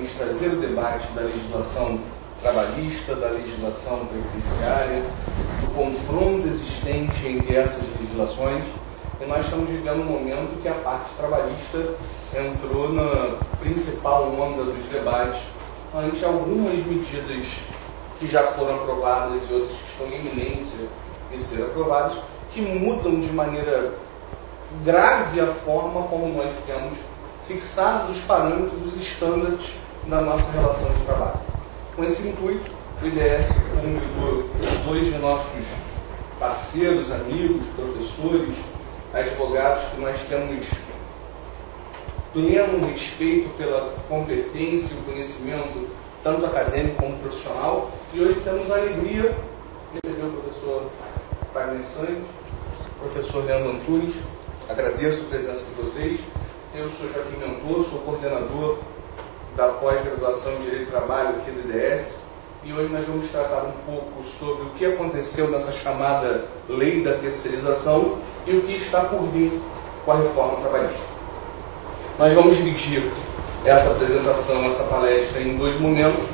basicamente trazer o debate da legislação trabalhista, da legislação previdenciária, do confronto existente entre essas legislações. E nós estamos vivendo um momento que a parte trabalhista entrou na principal onda dos debates ante algumas medidas que já foram aprovadas e outras que estão em iminência de ser aprovadas, que mudam de maneira grave a forma como nós temos fixado os parâmetros, os estándares da nossa relação de trabalho. Com esse intuito, o IDS convidou dois de nossos parceiros, amigos, professores, advogados que nós temos pleno respeito pela competência e o conhecimento, tanto acadêmico como profissional, e hoje temos a alegria de receber o professor Wagner Santos, professor Leandro Antunes. Agradeço a presença de vocês. Eu sou Joaquim Mentor, sou coordenador da pós-graduação em Direito do Trabalho aqui do IDS, e hoje nós vamos tratar um pouco sobre o que aconteceu nessa chamada Lei da Terceirização e o que está por vir com a reforma trabalhista. Nós vamos dividir essa apresentação, essa palestra em dois momentos.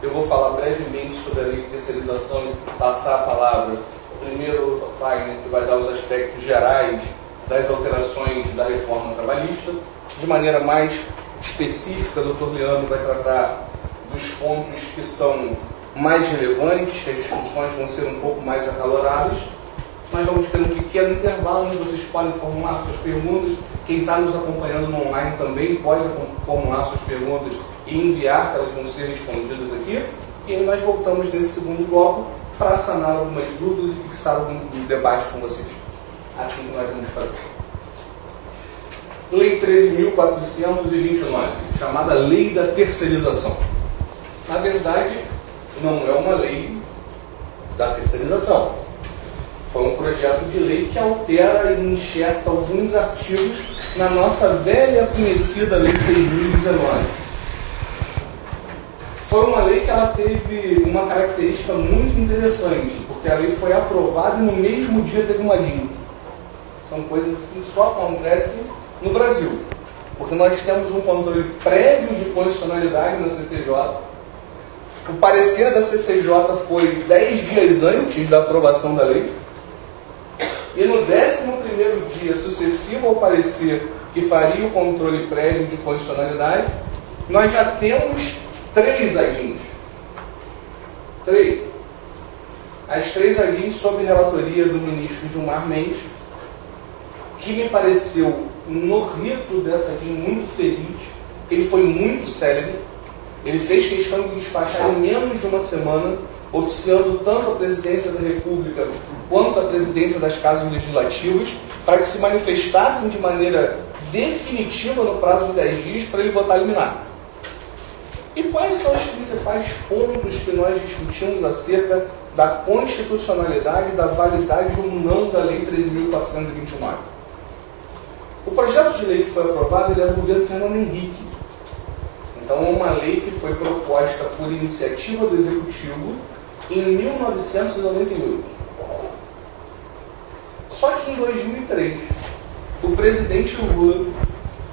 Eu vou falar brevemente sobre a Lei de Terceirização e passar a palavra primeiro ao Wagner, que vai dar os aspectos gerais das alterações da reforma trabalhista. De maneira mais específica, o Dr. Leandro vai tratar dos pontos que são mais relevantes, que as discussões vão ser um pouco mais acaloradas. Nós vamos ter um pequeno intervalo onde vocês podem formular suas perguntas. Quem está nos acompanhando no online também pode formular suas perguntas e enviar, que elas vão ser respondidas aqui. E aí nós voltamos nesse segundo bloco para sanar algumas dúvidas e fixar algum debate com vocês. Assim que nós vamos fazer. Lei 13.429, chamada Lei da Terceirização. Na verdade, não é uma lei da terceirização. Foi um projeto de lei que altera e enxerta alguns artigos na nossa velha conhecida Lei 6.019. Foi uma lei que ela teve uma característica muito interessante, porque a lei foi aprovada e no mesmo dia teve uma DIN. São coisas assim que só acontecem no Brasil, porque nós temos um controle prévio de constitucionalidade na CCJ. O parecer da CCJ foi 10 dias antes da aprovação da lei, e no 11º dia sucessivo ao parecer que faria o controle prévio de constitucionalidade, nós já temos 3 ADINs. 3. As 3 ADINs sob relatoria do ministro Gilmar Mendes, que me pareceu, no rito dessa ADIN, muito feliz. Ele foi muito célebre. Ele fez questão de despachar em menos de uma semana, oficiando tanto a presidência da República quanto a presidência das casas legislativas, para que se manifestassem de maneira definitiva no prazo de 10 dias para ele votar liminar. E quais são os principais pontos que nós discutimos acerca da constitucionalidade e da validade ou não da Lei 13.429? O projeto de lei que foi aprovado ele é do governo Fernando Henrique. Então é uma lei que foi proposta por iniciativa do Executivo em 1998. Só que em 2003, o presidente Lula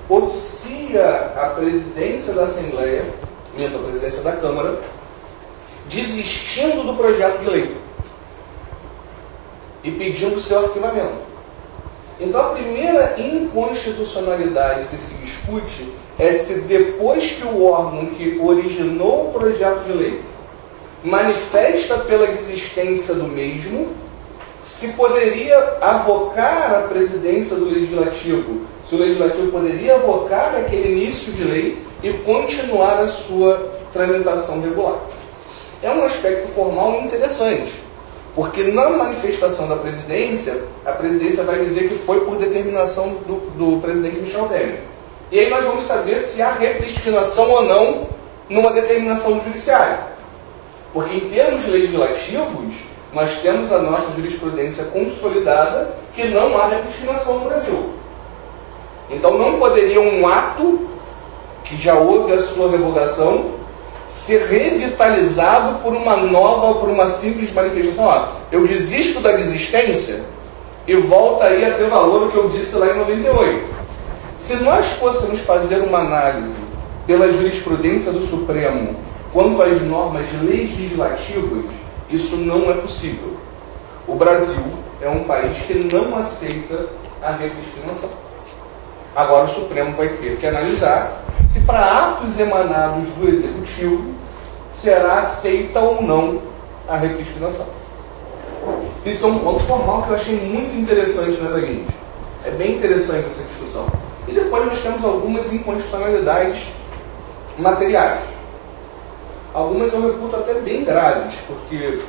oficia a presidência da Assembleia, a presidência da Câmara, desistindo do projeto de lei e pedindo seu arquivamento. Então a primeira inconstitucionalidade que se discute é se depois que o órgão que originou o projeto de lei manifesta pela existência do mesmo, se poderia avocar a presidência do Legislativo, se o Legislativo poderia avocar aquele início de lei e continuar a sua tramitação regular. É um aspecto formal interessante, porque na manifestação da presidência, a presidência vai dizer que foi por determinação do presidente Michel Temer. E aí nós vamos saber se há repristina ou não numa determinação do judiciário. Porque em termos legislativos, nós temos a nossa jurisprudência consolidada que não há repristinação no Brasil. Então não poderia um ato, que já houve a sua revogação, ser revitalizado por uma nova, por uma simples manifestação. Ó, eu desisto da desistência e volta aí a ter valor o que eu disse lá em 98. Se nós fôssemos fazer uma análise pela jurisprudência do Supremo quanto às normas legislativas, isso não é possível. O Brasil é um país que não aceita a recriminação. Agora o Supremo vai ter que analisar se para atos emanados do Executivo será aceita ou não a recriminação. Isso é um ponto formal que eu achei muito interessante nas seguinte. É bem interessante essa discussão. E depois nós temos algumas inconstitucionalidades materiais. Algumas eu reputo até bem graves, porque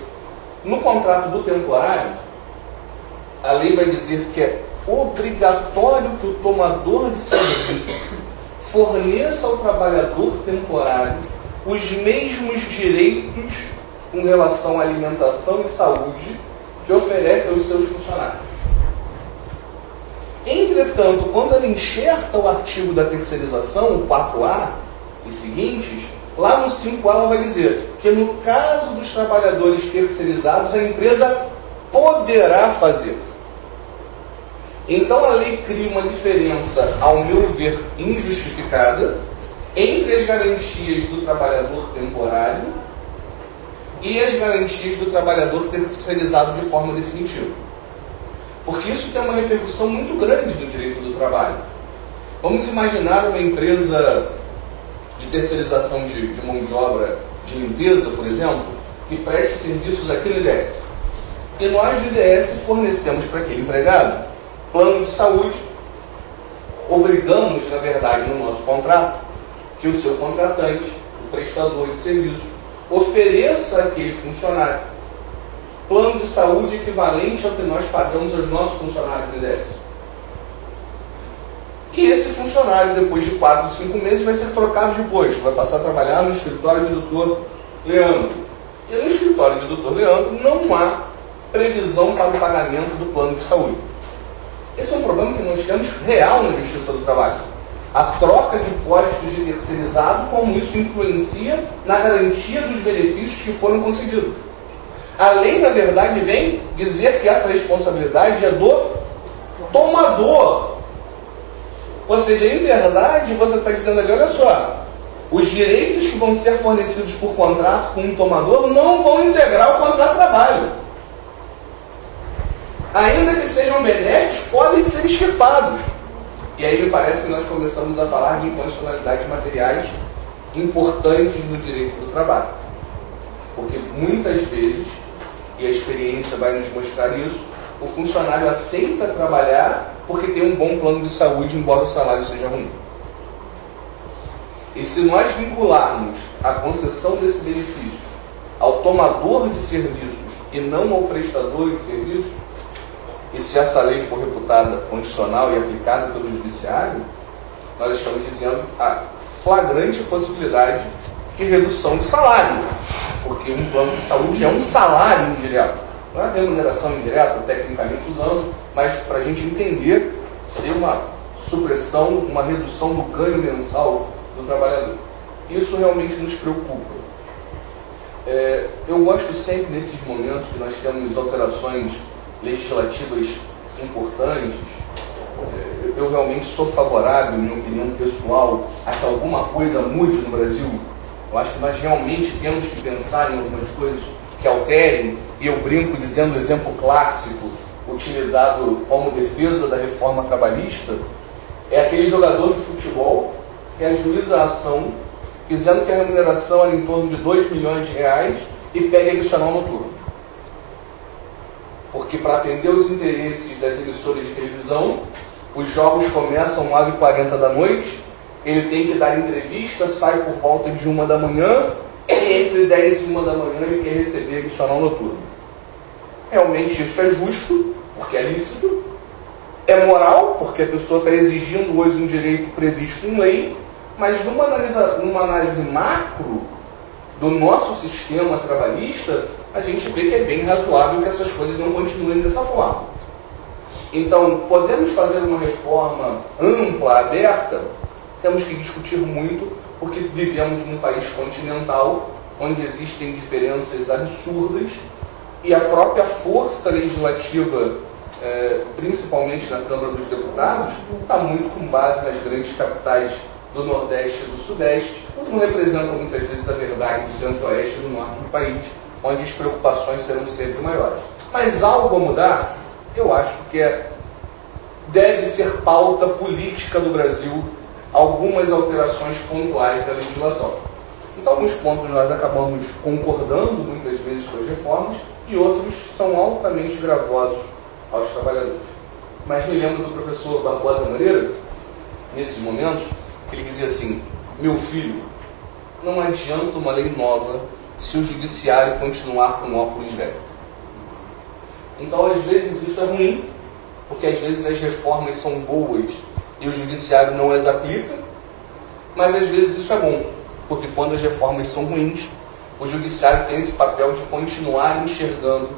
no contrato do temporário, a lei vai dizer que é obrigatório que o tomador de serviço forneça ao trabalhador temporário os mesmos direitos com relação à alimentação e saúde que oferece aos seus funcionários. Entretanto, quando ela enxerta o artigo da terceirização, o 4A e seguintes, lá no 5A ela vai dizer que no caso dos trabalhadores terceirizados, a empresa poderá fazer. Então a lei cria uma diferença, ao meu ver, injustificada, entre as garantias do trabalhador temporário e as garantias do trabalhador terceirizado de forma definitiva. Porque isso tem uma repercussão muito grande no direito do trabalho. Vamos imaginar uma empresa de terceirização de mão de obra de limpeza, por exemplo, que preste serviços aqui no IDS. E nós do IDS fornecemos para aquele empregado plano de saúde, obrigamos, na verdade, no nosso contrato, que o seu contratante, o prestador de serviço, ofereça àquele funcionário plano de saúde equivalente ao que nós pagamos aos nossos funcionários do IDS. E esse funcionário, depois de 4 ou 5 meses, vai ser trocado de posto, vai passar a trabalhar no escritório do Dr. Leandro. E no escritório do Dr. Leandro não há previsão para o pagamento do plano de saúde. Esse é um problema que nós temos real na Justiça do Trabalho. A troca de postos de terceirizado, como isso influencia na garantia dos benefícios que foram concedidos. A lei, na verdade, vem dizer que essa responsabilidade é do tomador. Ou seja, em verdade, você está dizendo ali, olha só, os direitos que vão ser fornecidos por contrato com o tomador não vão integrar o contrato de trabalho. Ainda que sejam benéficos, podem ser extirpados. E aí me parece que nós começamos a falar de inconstitucionalidades materiais importantes no direito do trabalho. Porque muitas vezes, e a experiência vai nos mostrar isso, o funcionário aceita trabalhar porque tem um bom plano de saúde, embora o salário seja ruim. E se nós vincularmos a concessão desse benefício ao tomador de serviços e não ao prestador de serviços, e se essa lei for reputada constitucional e aplicada pelo judiciário, nós estamos dizendo a flagrante possibilidade de redução de salário, porque um plano de saúde é um salário indireto, não é remuneração indireta, tecnicamente usando, mas para a gente entender, seria uma supressão, uma redução do ganho mensal do trabalhador. Isso realmente nos preocupa. Eu gosto sempre, nesses momentos que nós temos alterações legislativas importantes, eu realmente sou favorável, minha opinião pessoal, a que alguma coisa mude no Brasil. Eu acho que nós realmente temos que pensar em algumas coisas que alterem, e eu brinco dizendo o exemplo clássico, utilizado como defesa da reforma trabalhista, é aquele jogador de futebol que ajuiza a ação, dizendo que a remuneração era em torno de 2 milhões de reais e pega adicional noturno. Porque para atender os interesses das emissoras de televisão, os jogos começam às 9h40 da noite, ele tem que dar entrevista, sai por volta de 1 da manhã, e entre 10 e 1 da manhã ele quer receber adicional noturno. Realmente isso é justo, porque é lícito, é moral, porque a pessoa está exigindo hoje um direito previsto em lei, mas numa análise macro do nosso sistema trabalhista, a gente vê que é bem razoável que essas coisas não continuem dessa forma. Então, podemos fazer uma reforma ampla, aberta? Temos que discutir muito, porque vivemos num país continental, onde existem diferenças absurdas, e a própria força legislativa, principalmente na Câmara dos Deputados, está muito com base nas grandes capitais do Nordeste e do Sudeste, não representam muitas vezes a verdade do Centro-Oeste e do Norte do país, onde as preocupações serão sempre maiores. Mas algo a mudar, eu acho que deve ser pauta política do Brasil algumas alterações pontuais da legislação. Então, alguns pontos nós acabamos concordando muitas vezes com as reformas e outros são altamente gravosos aos trabalhadores. Mas me lembro do professor Barbosa Moreira, nesse momento, que ele dizia assim: meu filho, não adianta uma lei nova se o judiciário continuar com óculos velho. Então, às vezes, isso é ruim, porque às vezes as reformas são boas e o judiciário não as aplica, mas às vezes isso é bom, porque quando as reformas são ruins, o judiciário tem esse papel de continuar enxergando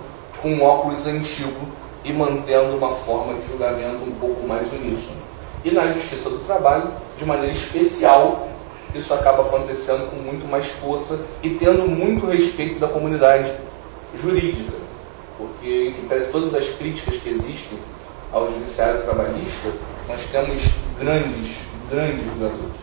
com um óculos antigo e mantendo uma forma de julgamento um pouco mais uníssono. E na Justiça do Trabalho, de maneira especial, isso acaba acontecendo com muito mais força e tendo muito respeito da comunidade jurídica, porque, em que pese todas as críticas que existem ao judiciário trabalhista, nós temos grandes jogadores.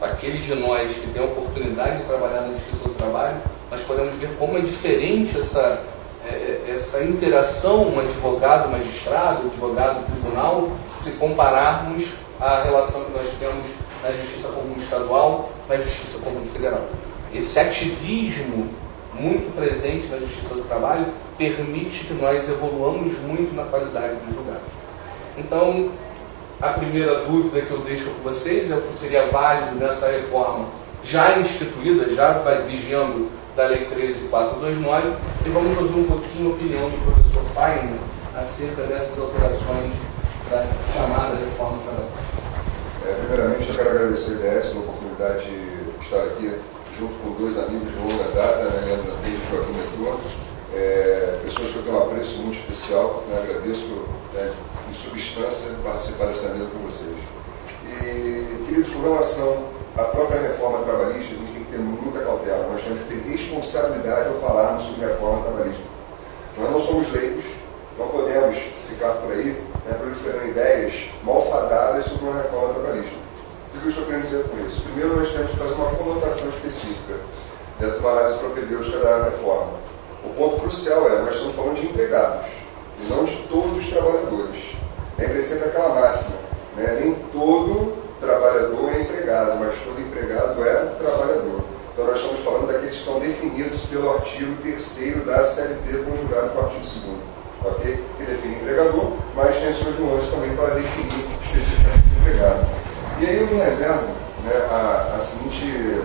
Aqueles de nós que têm a oportunidade de trabalhar na Justiça do Trabalho, nós podemos ver como é diferente essa interação advogado-magistrado, advogado-tribunal, se compararmos à relação que nós temos na Justiça Comum Estadual, na Justiça Comum Federal. Esse ativismo muito presente na Justiça do Trabalho permite que nós evoluamos muito na qualidade dos julgados. Então, a primeira dúvida que eu deixo com vocês é o que seria válido nessa reforma já instituída, já vigiando da Lei 13.429, e vamos ouvir um pouquinho a opinião do professor Fagner acerca dessas alterações da chamada reforma trabalhista. Primeiramente, eu quero agradecer a IDS pela oportunidade de estar aqui junto com dois amigos de longa data, Leandro Dantes e Joaquim Metrô, pessoas que eu tenho um apreço muito especial, agradeço em substância participar dessa mesa com vocês. E, queridos, com relação à própria reforma trabalhista, a gente tem que ter muita cautela, nós temos que ter responsabilidade ao falarmos sobre reforma trabalhista. Nós não somos leigos, não podemos ficar por aí proliferando ideias malfadadas sobre uma reforma trabalhista. O que eu estou querendo dizer com isso? Primeiro, nós temos que fazer uma conotação específica dentro de uma análise propedêutica da reforma. O ponto crucial nós estamos falando de empregados, e não de todos os trabalhadores. Lembre sempre aquela máxima, nem todo trabalhador é empregado, mas todo empregado é trabalhador. Então nós estamos falando daqueles que são definidos pelo artigo 3º da CLT, conjugado com o artigo 2º, ok? Que define empregador, mas tem suas nuances também para definir especificamente o empregado. E aí eu me reservo a seguinte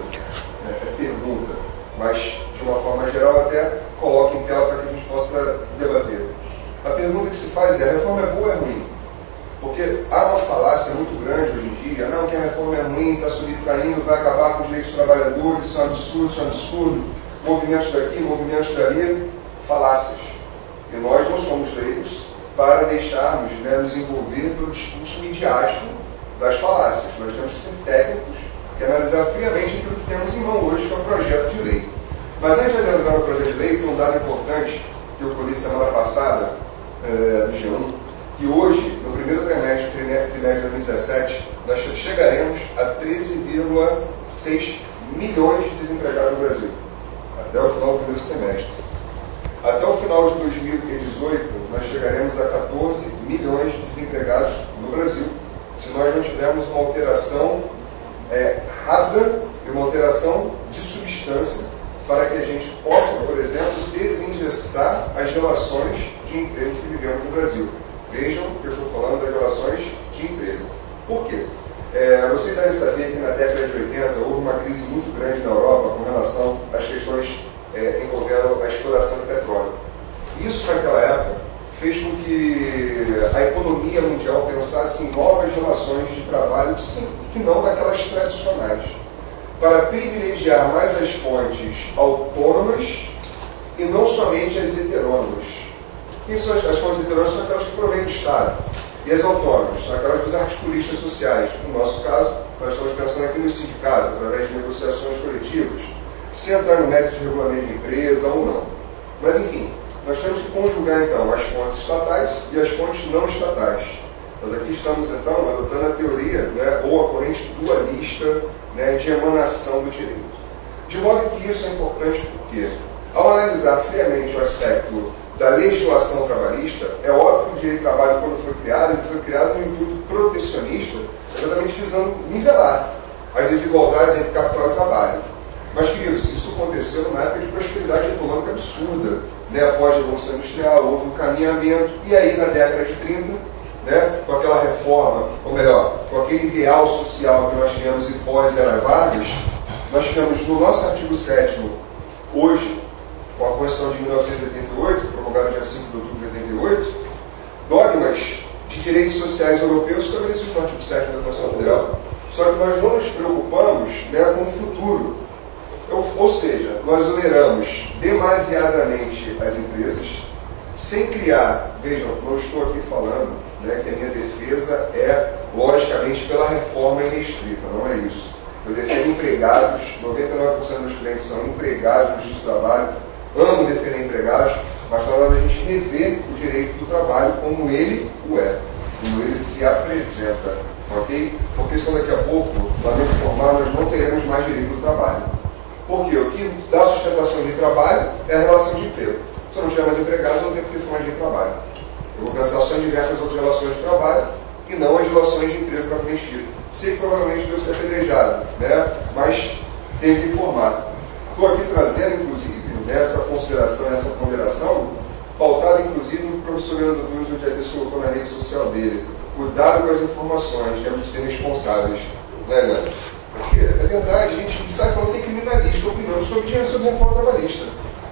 pergunta, mas de uma forma geral até coloco em tela para que a gente possa debater. A pergunta que se faz é: a reforma é boa ou é ruim? Porque há uma falácia muito grande hoje em dia, não, que a reforma é ruim, está subtraindo, vai acabar com os direitos dos trabalhadores, isso é um absurdo, movimentos daqui, movimentos dali, falácias. E nós não somos leigos para deixarmos nos envolver pelo discurso midiático das falácias. Nós temos que ser técnicos e analisar friamente aquilo que temos em mão hoje, que é um projeto de lei. Mas antes de adentrar no projeto de lei, tem um dado importante que eu colhi semana passada, do G1, que hoje, no primeiro trimestre de 2017, nós chegaremos a 13,6 milhões de desempregados no Brasil, até o final do primeiro semestre. Até o final de 2018, nós chegaremos a 14 milhões de desempregados no Brasil, se nós não tivermos uma alteração rápida e uma alteração de substância para que a gente possa, por exemplo, desengessar as relações de emprego que vivemos no Brasil. Vejam que eu estou falando das relações de emprego. Por quê? Vocês devem saber que na década de 80 houve uma crise muito grande na Europa com relação às questões envolvendo a exploração de petróleo. Isso, naquela época, fez com que a economia mundial pensasse em novas relações de trabalho, que não aquelas tradicionais, para privilegiar mais as fontes autônomas e não somente as heterônomas. Quem são as fontes heterônomas? São aquelas que provêm do Estado. E as autônomas são aquelas dos articulistas sociais. No nosso caso, nós estamos pensando aqui nos sindicatos, através de negociações coletivas, sem entrar no mérito de regulamento de empresa ou não. Mas, enfim, nós temos que conjugar, então, as fontes estatais e as fontes não estatais. Nós aqui estamos, então, adotando a teoria, né, ou a corrente dualista, né, de emanação do direito. De modo que isso é importante porque, ao analisar friamente o aspecto da legislação trabalhista, é óbvio que o direito do trabalho, quando foi criado, ele foi criado no intuito protecionista, exatamente visando nivelar as desigualdades entre capital e trabalho. Mas, queridos, isso aconteceu numa época de prosperidade econômica absurda. Né? Após a Revolução Industrial, houve um caminhamento, e aí, na década de 30, né, com aquela reforma, ou melhor, com aquele ideal social que nós tivemos em pós-Era Vargas, nós tivemos no nosso artigo 7º, hoje, com a Constituição de 1988, promulgada dia 5 de outubro de 88, dogmas de direitos sociais europeus estabelecidos no artigo 7º da Constituição Federal. Só que nós não nos preocupamos, né, com o futuro. Ou seja, nós oneramos demasiadamente as empresas, sem criar, vejam, não estou aqui falando, né, que a minha defesa é, logicamente, pela reforma irrestrita, não é isso. Eu defendo empregados, 99% dos clientes são empregados no justiça do trabalho, amo defender empregados, mas na hora da gente rever o direito do trabalho como ele o é, como ele se apresenta, ok? Porque senão daqui a pouco, lamento informar, nós não teremos mais direito do trabalho. Porque o que dá sustentação de trabalho é a relação de emprego. Se eu não tiver mais empregados, eu não tenho que ter mais de trabalho. Eu vou pensar só em diversas outras relações de trabalho e não as relações de emprego propriamente dito. Sei que provavelmente deve ser apedrejado, né? Mas tenho que informar. Estou aqui trazendo, inclusive, essa consideração, essa ponderação, pautada, inclusive, no professor Leandro Nunes, no dia desse colocou na rede social dele. Cuidado com as informações, temos que ser responsáveis. Né, Leandro? Porque, é verdade, a gente sai falando que é criminalista, opinando sobre reforma trabalhista.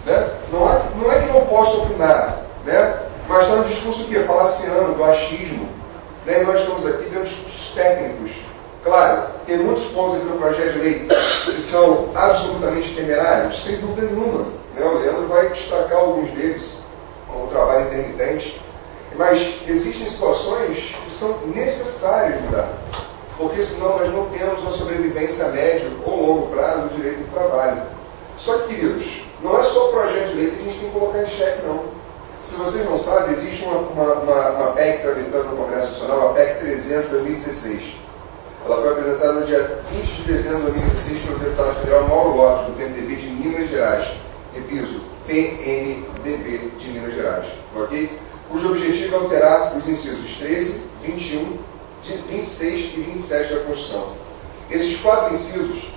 Né? Não é que não posso opinar, né? Mas está no discurso que falaciano, do achismo. Né? E nós estamos aqui dentro de discursos técnicos. Claro, tem muitos pontos aqui no projeto de lei que são absolutamente temerários, sem dúvida nenhuma. Né? O Leandro vai destacar alguns deles, como o trabalho intermitente. Mas existem situações que são necessárias mudar. Porque senão nós não temos uma sobrevivência a médio ou longo prazo do direito do trabalho. Só que, queridos, não é só o projeto de lei que a gente tem que colocar em xeque, não. Se vocês não sabem, existe uma PEC tramitando no Congresso Nacional, a PEC 300 de 2016. Ela foi apresentada no dia 20 de dezembro de 2016 pelo deputado federal Mauro Lopes, do PMDB de Minas Gerais. Repito, PMDB de Minas Gerais. Ok? Cujo objetivo é alterar os incisos 13, 21, 26 e 27 da Constituição. Esses 4 incisos,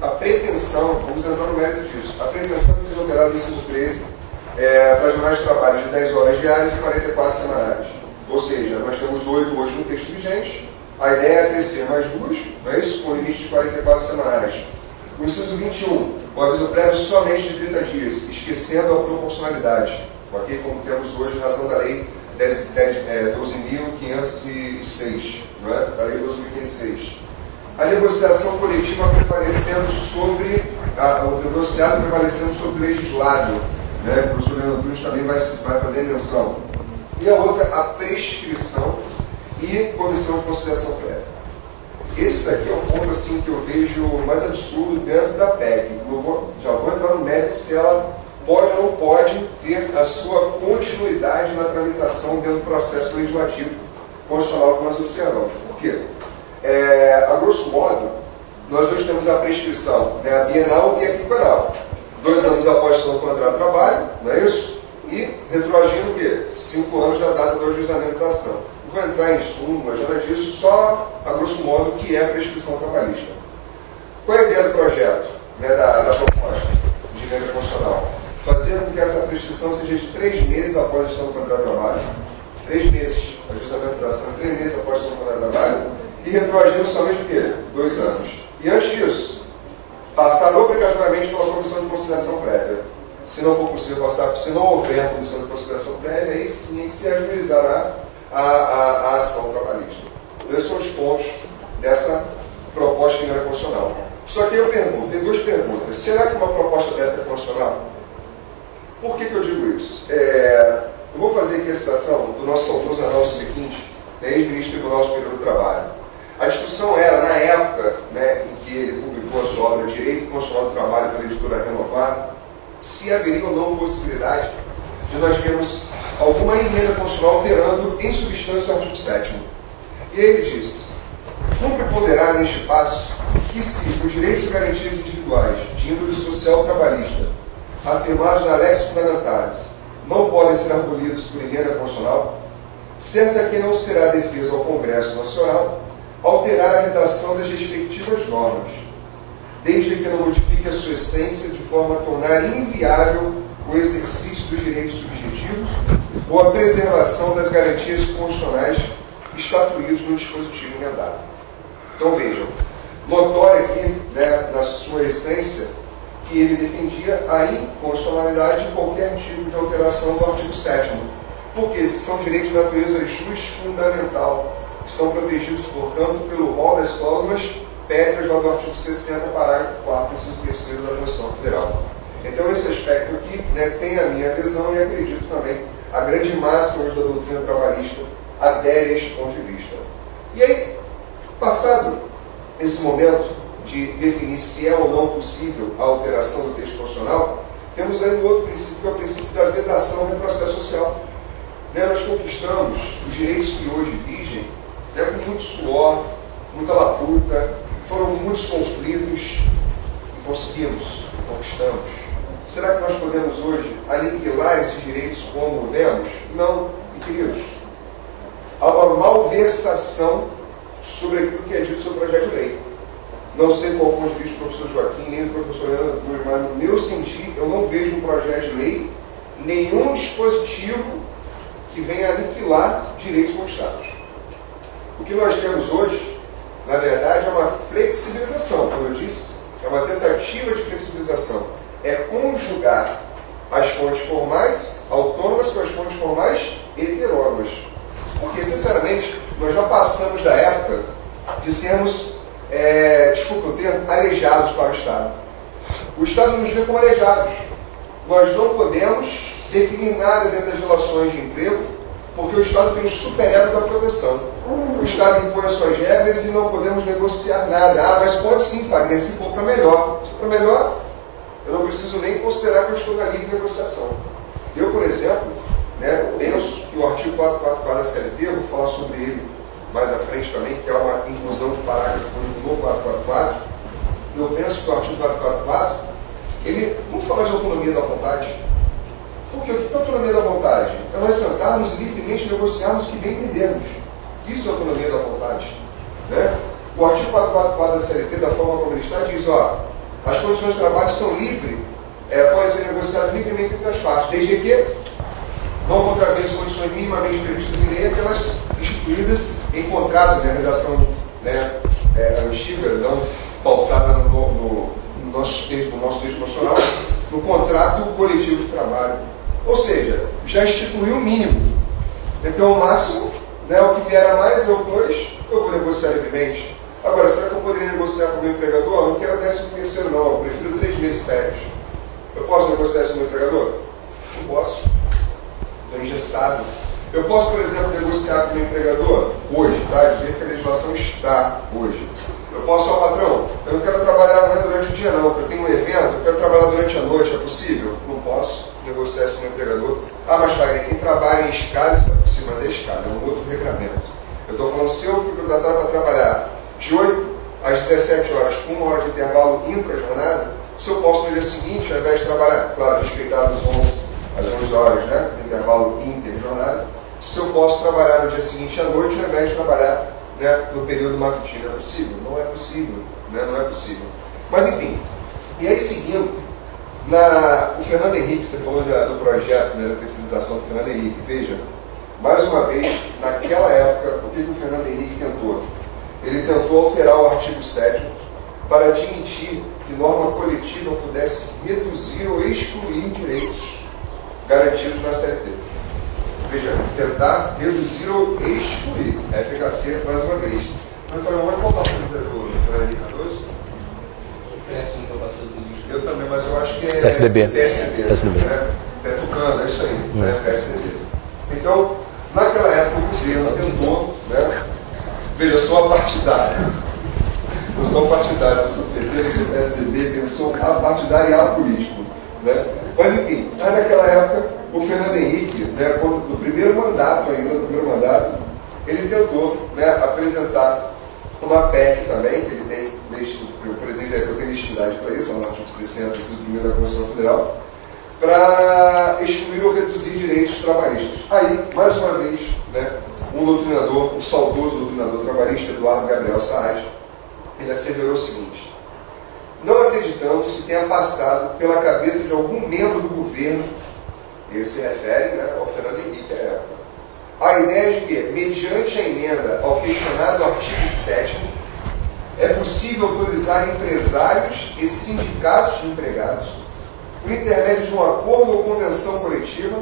a pretensão, vamos entrar no mérito disso, a pretensão é ser alterado no inciso 13 para jornais de trabalho de 10 horas diárias e 44 semanais. Ou seja, nós temos 8 hoje no texto vigente, a ideia é crescer mais 2, não é isso? Com limite de 44 semanais. O inciso 21, o aviso prévio somente de 30 dias, esquecendo a proporcionalidade, ok? Como temos hoje, em razão da lei 12.506, não é? Da lei 12.506. A negociação coletiva prevalecendo sobre, o negociado prevalecendo sobre o legislado, né? O professor Leandro Nunes também vai fazer menção. E a outra, a prescrição e comissão de conciliação prévia. Esse daqui é o ponto assim, que eu vejo mais absurdo dentro da PEC. Já vou entrar no mérito se ela pode ou não pode ter a sua continuidade na tramitação dentro do processo legislativo constitucional que nós observamos. Por quê? A grosso modo, nós hoje temos a prescrição, né, a bienal e a quinquenal. 2 anos após o contrato de trabalho, não é isso? E retroagindo o quê? 5 anos da data do ajuizamento da ação. Vou entrar em súmula, já disso, só a grosso modo o que é a prescrição trabalhista. Qual é a ideia do projeto, né, da proposta de emenda constitucional? Fazer com que essa prescrição seja de 3 meses após a gestão do contrato de trabalho, 3 meses, ajuizamento da ação, 3 meses após a gestão do contrato de trabalho, e retroagindo somente o quê? 2 anos. E antes disso, passar obrigatoriamente pela comissão de conciliação prévia. Se não for possível passar, se não houver comissão de conciliação prévia, aí sim é que se ajuizará a ação trabalhista. Esses são os pontos dessa proposta de emenda constitucional. Só que eu pergunto, tem 2 perguntas. Será que uma proposta dessa é constitucional? Por que eu digo isso? Eu vou fazer aqui a citação do nosso saudoso Arnaldo seguinte, ex-ministro do Tribunal Superior do Trabalho. A discussão era, na época, né, em que ele publicou a sua obra Direito Constitucional do Trabalho pela editora Renovar, se haveria ou não possibilidade de nós termos alguma emenda constitucional alterando em substância o artigo 7º. E ele diz: cumpre ponderar neste passo que se os direitos e garantias individuais de índole social trabalhista afirmados na lex fundamentalis não podem ser abolidos por emenda constitucional, certo é que não será defesa ao Congresso Nacional alterar a redação das respectivas normas, desde que não modifique a sua essência de forma a tornar inviável o exercício dos direitos subjetivos ou a preservação das garantias constitucionais estatuídos no dispositivo emendado. Então vejam, notório aqui, né, na sua essência, que ele defendia a inconstitucionalidade de qualquer tipo de alteração do artigo 7º, porque são direitos de natureza fundamental, que estão protegidos, portanto, pelo rol das cláusulas pétreas do artigo 60, parágrafo 4º, inciso 3º da Constituição Federal. Então, esse aspecto aqui, né, tem a minha adesão e acredito também a grande massa hoje da doutrina trabalhista adere a este ponto de vista. E aí, passado esse momento de definir se é ou não possível a alteração do texto constitucional, temos ainda outro princípio, que é o princípio da vedação do processo social. Né, nós conquistamos os direitos que hoje vigem, né, com muito suor, muita labuta, foram muitos conflitos e conquistamos. Será que nós podemos hoje aniquilar esses direitos como vemos? Não, queridos. Há uma malversação sobre aquilo que é dito sobre o projeto de lei. Não sei qual o ponto de vista do professor Joaquim, nem do professor Leandro, mas no meu sentir, eu não vejo no projeto de lei nenhum dispositivo que venha aniquilar direitos conquistados. O que nós temos hoje, na verdade, é uma flexibilização, como eu disse, é uma tentativa de flexibilização. É conjugar as fontes formais autônomas com as fontes formais heterônomas. Porque, sinceramente, nós já passamos da época de sermos, desculpa o termo, aleijados para o Estado. O Estado nos vê como aleijados. Nós não podemos definir nada dentro das relações de emprego, porque o Estado tem o superego da proteção. O Estado impõe as suas regras e não podemos negociar nada. Ah, mas pode sim, Fagner, se for para melhor. Se for para melhor, eu não preciso nem considerar que eu estou na livre negociação. Eu, por exemplo, né, penso que o artigo 444 da CLT, eu vou falar sobre ele mais à frente também, que é uma inclusão de parágrafo no 444, eu penso que o artigo 444, ele não fala de autonomia da vontade. Porque o que é autonomia da vontade? É nós sentarmos e livremente negociarmos o que bem entendermos. Isso é autonomia da vontade. Né? O artigo 444 da CLT, da forma como ele está, diz, ó, as condições de trabalho são livres, podem ser negociadas livremente entre as partes, desde que não contravêm as condições minimamente previstas em lei, aquelas instituídas em contrato, né, redação, né, antiga, não pautada no nosso texto constitucional, no contrato coletivo de trabalho. Ou seja, já instituiu o mínimo. Então, o máximo, né, o que vier a mais, eu vou negociar livremente. Agora, será que eu poderia negociar com o meu empregador? Eu não quero 13º, não. Eu prefiro 3 meses de férias. Eu posso negociar isso com o meu empregador? Não posso. Estou engessado. Eu posso, por exemplo, negociar com o meu empregador hoje, tá? Do jeito que a legislação está hoje. Eu posso, ó, patrão, eu não quero trabalhar amanhã durante o dia, não. Porque eu tenho um evento, eu quero trabalhar durante a noite. É possível? Não posso negociar isso com o meu empregador. Ah, mas Wagner, quem trabalha em escala, isso é possível, mas é escala, é um outro regramento. Eu estou falando, se eu fui contratado para trabalhar de 8 às 17 horas, com 1 hora de intervalo intra-jornada, se eu posso no dia seguinte, ao invés de trabalhar, claro, respeitado às 11 horas, né, no intervalo inter-jornada, se eu posso trabalhar no dia seguinte à noite, ao invés de trabalhar, né, no período matutino, é possível? Não é possível, né, não é possível. Mas, enfim, e aí seguindo, o Fernando Henrique, você falou do projeto, né, da terceirização do Fernando Henrique, veja, mais uma vez, naquela época, o que o Fernando Henrique tentou? Ele tentou alterar o artigo 7º para admitir que norma coletiva pudesse reduzir ou excluir direitos garantidos na CLT. Veja, tentar reduzir ou excluir. FHC, mais uma vez. Eu falei, vamos voltar para o Fernando Henrique Cardoso? Péssimo para ser do lixo. Eu também, mas eu acho que é PSDB. PSDB. Né? É Tucano, é isso aí. Né? PSDB. Então, naquela época, o governo tentou, né? Veja, eu sou apartidário. Eu sou partidário, eu sou PT, eu sou PSDB, eu sou apartidário e apolítico. Né? Mas, enfim, naquela época, o Fernando Henrique, né, no primeiro mandato, ele tentou, né, apresentar uma PEC também, que ele tem, o presidente da República tem legitimidade para isso, no artigo 60, inciso 1º da Constituição Federal, para excluir ou reduzir direitos trabalhistas. Aí, mais uma vez, né, um saudoso doutrinador trabalhista, Eduardo Gabriel Saad, ele asseverou o seguinte: não acreditamos que tenha passado pela cabeça de algum membro do governo, ele se refere, né, ao Fernando Henrique, a ideia de que, mediante a emenda ao questionado artigo 7º, é possível autorizar empresários e sindicatos de empregados, por intermédio de um acordo ou convenção coletiva,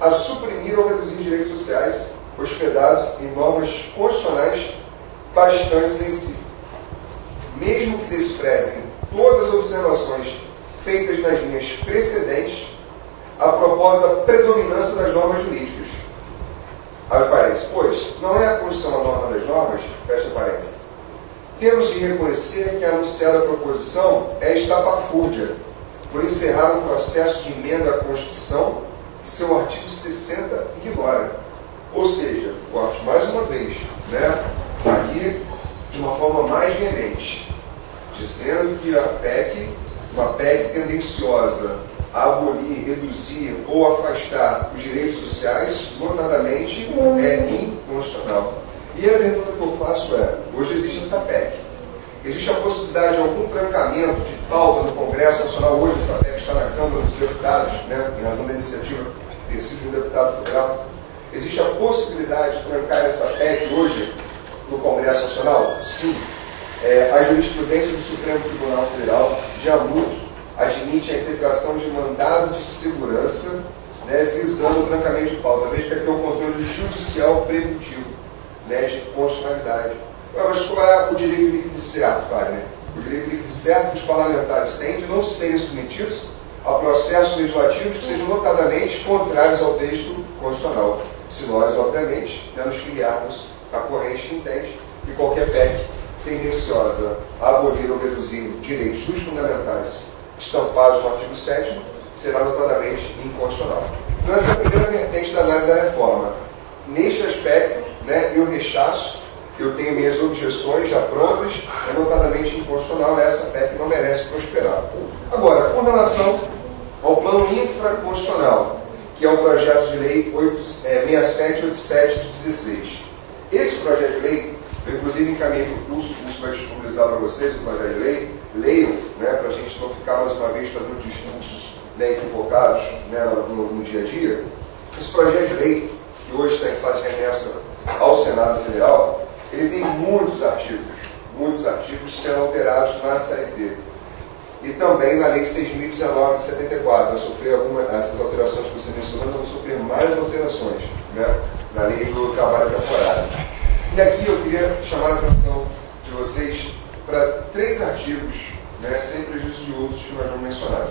a suprimir ou reduzir direitos sociais hospedados em normas constitucionais bastante sensíveis. Mesmo que desprezem todas as observações feitas nas linhas precedentes, a propósito da predominância das normas jurídicas. Abre parênteses. Pois, não é a Constituição a norma das normas, fecha parênteses. Temos de reconhecer que a anunciada proposição é estapafúrdia, por encerrar um processo de emenda à Constituição que seu artigo 60 ignora. Ou seja, mais uma vez, né, aqui de uma forma mais veemente, dizendo que a PEC, uma PEC tendenciosa a abolir, reduzir ou afastar os direitos sociais, notadamente, é inconstitucional. E a pergunta que eu faço é, hoje existe essa PEC. Existe a possibilidade de algum trancamento de pauta no Congresso Nacional? Hoje essa PEC está na Câmara dos Deputados, né, em razão da iniciativa ter sido um deputado federal. Existe a possibilidade de trancar essa PEC hoje no Congresso Nacional? Sim. A jurisprudência do Supremo Tribunal Federal já muito admite a impetração de mandado de segurança, né, visando o trancamento de pauta, veja que aqui é o controle judicial preventivo, né, de constitucionalidade. Mas qual é o direito líquido certo, Fagner? O direito líquido certo que os parlamentares têm de não serem submetidos a processos legislativos que sejam notadamente contrários ao texto constitucional. Se nós, obviamente, nos filiarmos à corrente que entende que qualquer PEC tendenciosa a abolir ou reduzir direitos fundamentais estampados no artigo 7º será notadamente inconstitucional. Então, essa é a primeira vertente da análise da reforma. Neste aspecto, né, eu rechaço, eu tenho minhas objeções já prontas, é notadamente inconstitucional, essa PEC não merece prosperar. Agora, com relação ao plano infraconstitucional, que é o projeto de lei 6787 de 16. Esse projeto de lei, eu inclusive encaminhei para o curso vai disponibilizar para vocês o projeto de lei, leiam, né, para a gente não ficar mais uma vez fazendo discursos, né, equivocados, né, no dia a dia. Esse projeto de lei, que hoje está em fase de remessa ao Senado Federal, ele tem muitos artigos sendo alterados na CLT. E também na Lei 6.019 de 74, eu sofri essas alterações que você mencionou, eu sofri mais alterações, né, na Lei do Trabalho Temporário. E aqui eu queria chamar a atenção de vocês para 3 artigos, né, sem prejuízo de outros que nós vamos mencionar.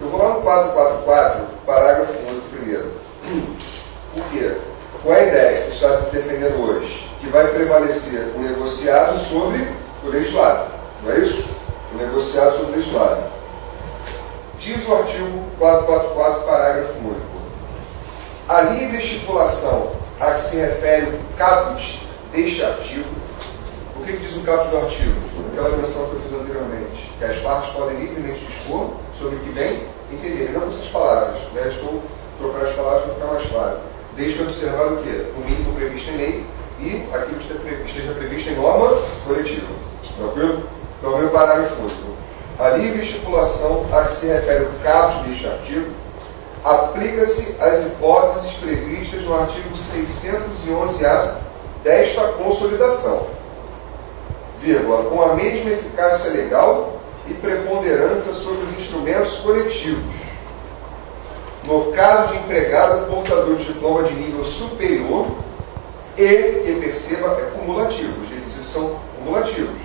Eu vou lá no 444, parágrafo 8 primeiro. Por quê? Qual é a ideia que você está defendendo hoje? Que vai prevalecer o negociado sobre o legislado, não é isso? O negociado sobre o legislado. Diz o artigo 444, parágrafo único. A livre estipulação a que se refere o caput deste artigo. O que diz o caput do artigo? Aquela menção que eu fiz anteriormente, que as partes podem livremente dispor sobre o que bem entenderem. Não com essas palavras, né? Estou trocando as palavras para ficar mais claro. Desde que observar o quê? O mínimo previsto em lei e aquilo que esteja previsto em norma coletiva. Tranquilo? Então, o meu parágrafo único. A livre estipulação a que se refere o caput deste artigo aplica-se às hipóteses previstas no artigo 611-A desta consolidação, vírgula, com a mesma eficácia legal e preponderância sobre os instrumentos coletivos. No caso de empregado portador de diploma de nível superior e que perceba, cumulativo, os requisitos são cumulativos,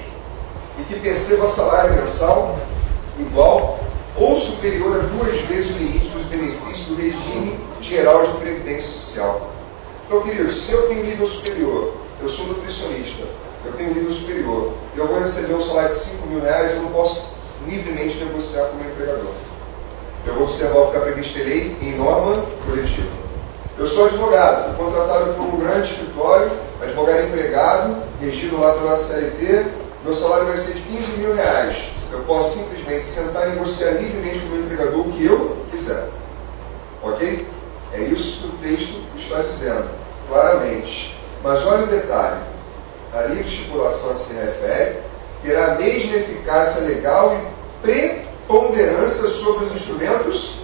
e que perceba salário mensal igual ou superior a 2 vezes o limite dos benefícios do regime geral de previdência social. Então, queridos, se eu tenho nível superior, eu sou nutricionista, eu tenho nível superior, eu vou receber um salário de R$5.000, eu não posso livremente negociar com o meu empregador. Eu vou observar o que está previsto em lei, em norma coletiva. sou advogado, fui contratado por um grande escritório, advogado empregado, regido lá pela CLT, meu salário vai ser de R$15.000. Eu posso simplesmente sentar e negociar livremente com o meu empregador o que eu quiser. Ok? É isso que o texto está dizendo, claramente. Mas olha o detalhe. A livre estipulação que se refere terá a mesma eficácia legal e preponderância sobre os instrumentos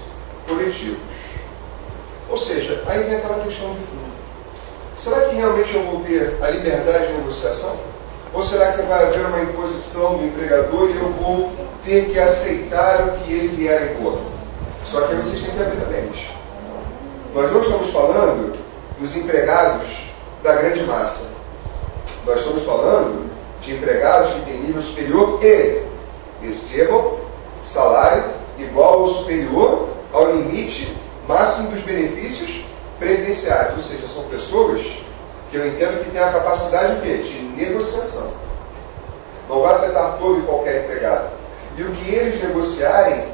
coletivos. Ou seja, aí vem aquela questão de fundo. Será que realmente eu vou ter a liberdade de negociação? Ou será que vai haver uma imposição do empregador e eu vou ter que aceitar o que ele vier a impor? Só que vocês têm que abrir a mente. Nós não estamos falando dos empregados da grande massa. Nós estamos falando de empregados que têm nível superior e recebam salário igual ou superior ao limite máximo dos benefícios previdenciários. Ou seja, são pessoas que eu entendo que têm a capacidade de quê? De negociação. Não vai afetar todo e qualquer empregado. E o que eles negociarem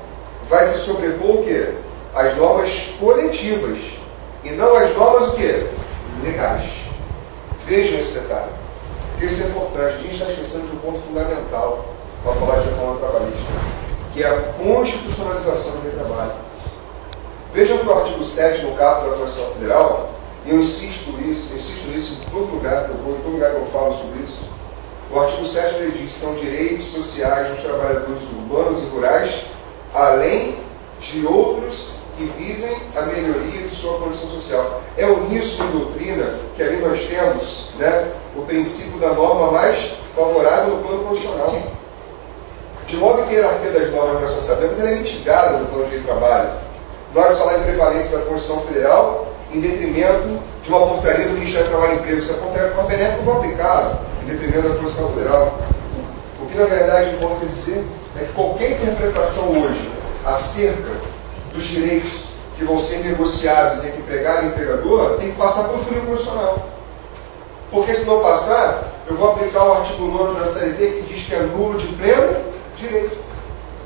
vai se sobrepor o quê? As normas coletivas. E não as normas o quê? Legais. Vejam esse detalhe. Isso é importante. A gente está esquecendo de um ponto fundamental para falar de reforma trabalhista, que é a constitucionalização do trabalho. Vejam que o artigo 7 no caput da Constituição Federal, e eu insisto nisso em todo lugar que eu vou, em todo lugar que eu falo sobre isso. O artigo 7 ele diz que são direitos sociais dos trabalhadores urbanos e rurais, além de outros que visem a melhoria de sua condição social. É uníssono em doutrina que ali nós temos, né, o princípio da norma mais favorável no plano constitucional. De modo que a hierarquia das normas que nós sabemos ela é mitigada no plano de direito do trabalho. Nós falamos em prevalência da Constituição Federal em detrimento de uma portaria do Ministério do Trabalho e Emprego. Se a portaria for benéfica, eu vou aplicá-la em detrimento da Constituição Federal. O que, na verdade, importa dizer é que qualquer interpretação hoje acerca dos direitos que vão ser negociados entre empregado e empregador tem que passar por funil constitucional. Porque, se não passar, eu vou aplicar o artigo 9 da CLT que diz que é nulo de pleno direito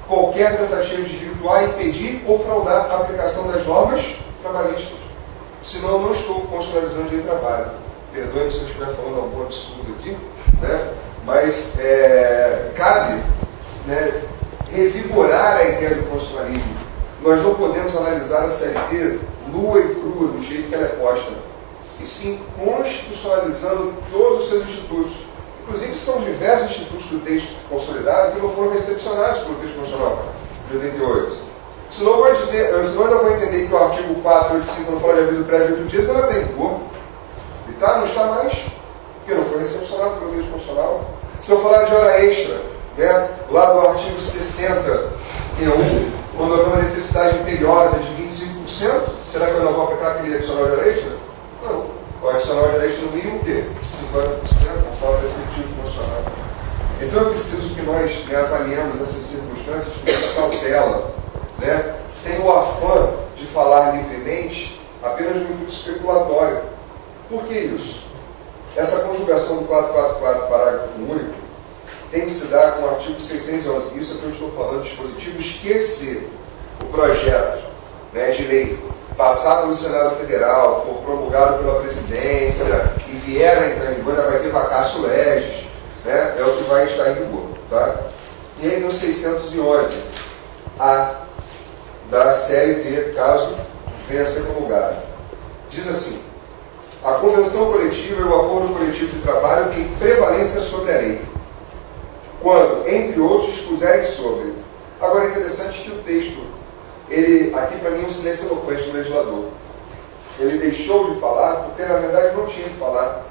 qualquer tentativa de desvirtuar, impedir ou fraudar a aplicação das normas trabalhistas. Senão eu não estou constitucionalizando o direito do trabalho. Perdoe-me se eu estiver falando algum absurdo aqui, né? Mas cabe, né, revigorar a ideia do constitucionalismo. Nós não podemos analisar a CLT nua e crua, do jeito que ela é posta, e sim constitucionalizando todos os seus institutos. Inclusive, são diversos institutos do texto consolidado que não foram recepcionados pelo texto constitucional de 88. Senão eu ainda vou entender que o artigo 485, não fala de aviso prévio de 8 dias, ela tem vigor. E tá, não está mais, porque não foi recepcionado pelo texto constitucional. Se eu falar de hora extra, né, lá do artigo 60.1, quando houver uma necessidade imperiosa de 25%, será que eu não vou aplicar aquele adicional de hora extra? Não. O adicional de hora extra no mínimo o quê? 50%, conforme preceptivo constitucional. Então eu preciso que nós avaliemos essas circunstâncias com muita cautela, né, sem o afã de falar livremente, apenas no intuito especulatório. Por que isso? Essa conjugação do 444, parágrafo único, tem que se dar com o artigo 611. Isso é que eu estou falando de dispositivos que, se o projeto, né, de lei passar pelo Senado Federal, for promulgado pela presidência e vier a entrar em vigor, vai ter vacácio legis, né, é o que vai estar em vigor. Tá? E aí no 611, a da CLT, caso venha a ser promulgado, diz assim: a convenção coletiva e o acordo coletivo de trabalho têm prevalência sobre a lei, quando, entre outros, dispuserem sobre. Agora é interessante que o texto, ele, aqui para mim, é um silêncio eloquente do legislador. Ele deixou de falar porque, na verdade, não tinha que falar.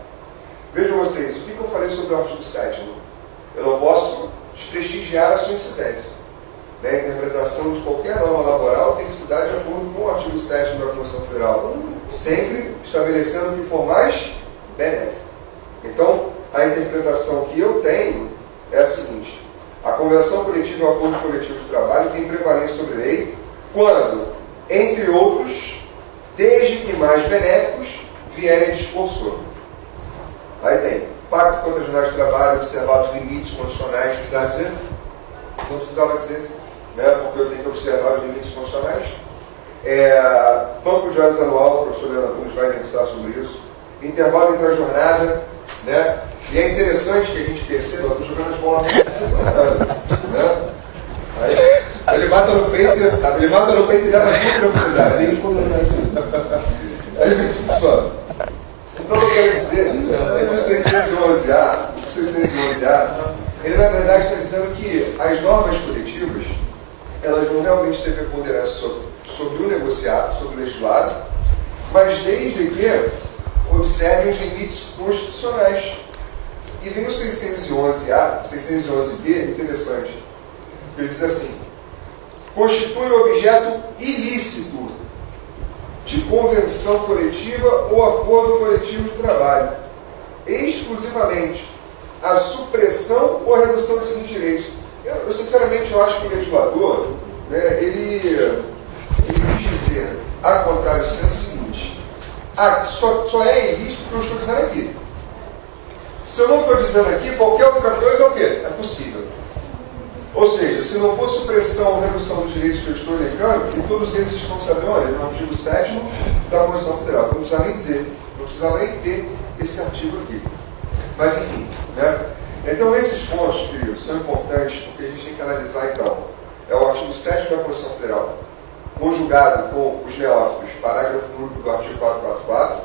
Vejam vocês, o que eu falei sobre o artigo 7º? Eu não posso desprestigiar a sua incidência. A interpretação de qualquer norma laboral tem que se dar de acordo com o artigo 7º da Constituição Federal, sempre estabelecendo o que for mais benéfico. Então, a interpretação que eu tenho é a seguinte: a convenção coletiva e o acordo coletivo de trabalho tem prevalência sobre a lei quando, entre outros, desde que mais benéficos, vierem a dispor sobre. Aí tem pacto contra as jornadas de trabalho, observar os limites condicionais, precisava dizer? Não precisava dizer, né? Porque eu tenho que observar os limites condicionais. banco de horas anual, o professor Leandro Nunes vai pensar sobre isso, intervalo entre a jornada, né? E é interessante que a gente perceba, eu estou jogando as bolas, né? Aí, ele mata no peito e leva muito tranquilidade. Aí, só. Então, eu quero dizer, o 611A, ele na verdade está dizendo que as normas coletivas, elas vão realmente ter preponderância sobre o negociado, sobre o legislado, mas desde que observem os limites constitucionais. E vem o 611A, 611B, interessante. Ele diz assim: constitui objeto ilícito de convenção coletiva ou acordo coletivo de trabalho, exclusivamente a supressão ou a redução desses direitos. Eu sinceramente, eu acho que o legislador, né, ele quis dizer, a contrário, o seguinte: só é ilícito o que eu estou dizendo aqui. Se eu não estou dizendo aqui, qualquer outra coisa é o quê? É possível. Ou seja, se não for supressão ou redução dos direitos que eu estou elegando, e todos eles estão sabendo, olha, no artigo 7º da Constituição Federal. Então não precisava nem dizer, não precisava nem ter esse artigo aqui. Mas enfim, né? Então esses pontos, queridos, são importantes porque a gente tem que analisar então. É o artigo 7º da Constituição Federal, conjugado com os neófitos, parágrafo único do artigo 444,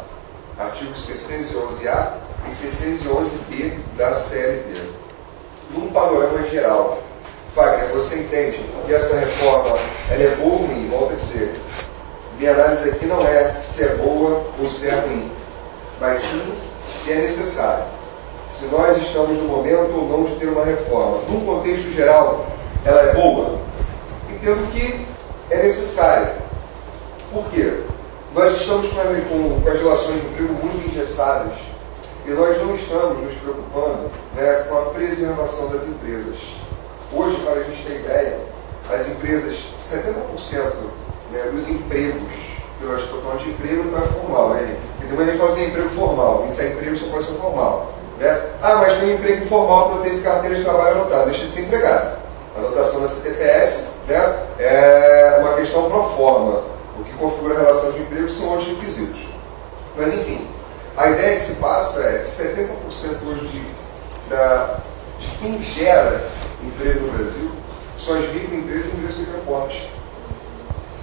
artigos 611A e 611B da CLT. Num panorama geral, Fagner, você entende que essa reforma ela é boa ou ruim? Volto a dizer, minha análise aqui não é se é boa ou se é ruim, mas sim se é necessário. Se nós estamos no momento ou não de ter uma reforma. Num contexto geral, ela é boa? Entendo que é necessária. Por quê? Nós estamos com as relações de emprego muito engessadas e nós não estamos nos preocupando, né, com a preservação das empresas. Hoje, para a gente ter ideia, as empresas, 70%, né, dos empregos, que nós estamos falando de emprego, não é formal, né? E tem uma gente que fala assim, emprego formal, isso é emprego, só pode ser formal. Né? Ah, mas tem um emprego informal que não teve carteira de trabalho anotada, deixa de ser empregado. A anotação da CTPS, né, é uma questão pro forma. O que configura a relação de emprego são outros requisitos. Mas, enfim, a ideia que se passa é que 70% hoje de quem gera emprego no Brasil são as microempresas e empresas de pequeno porte.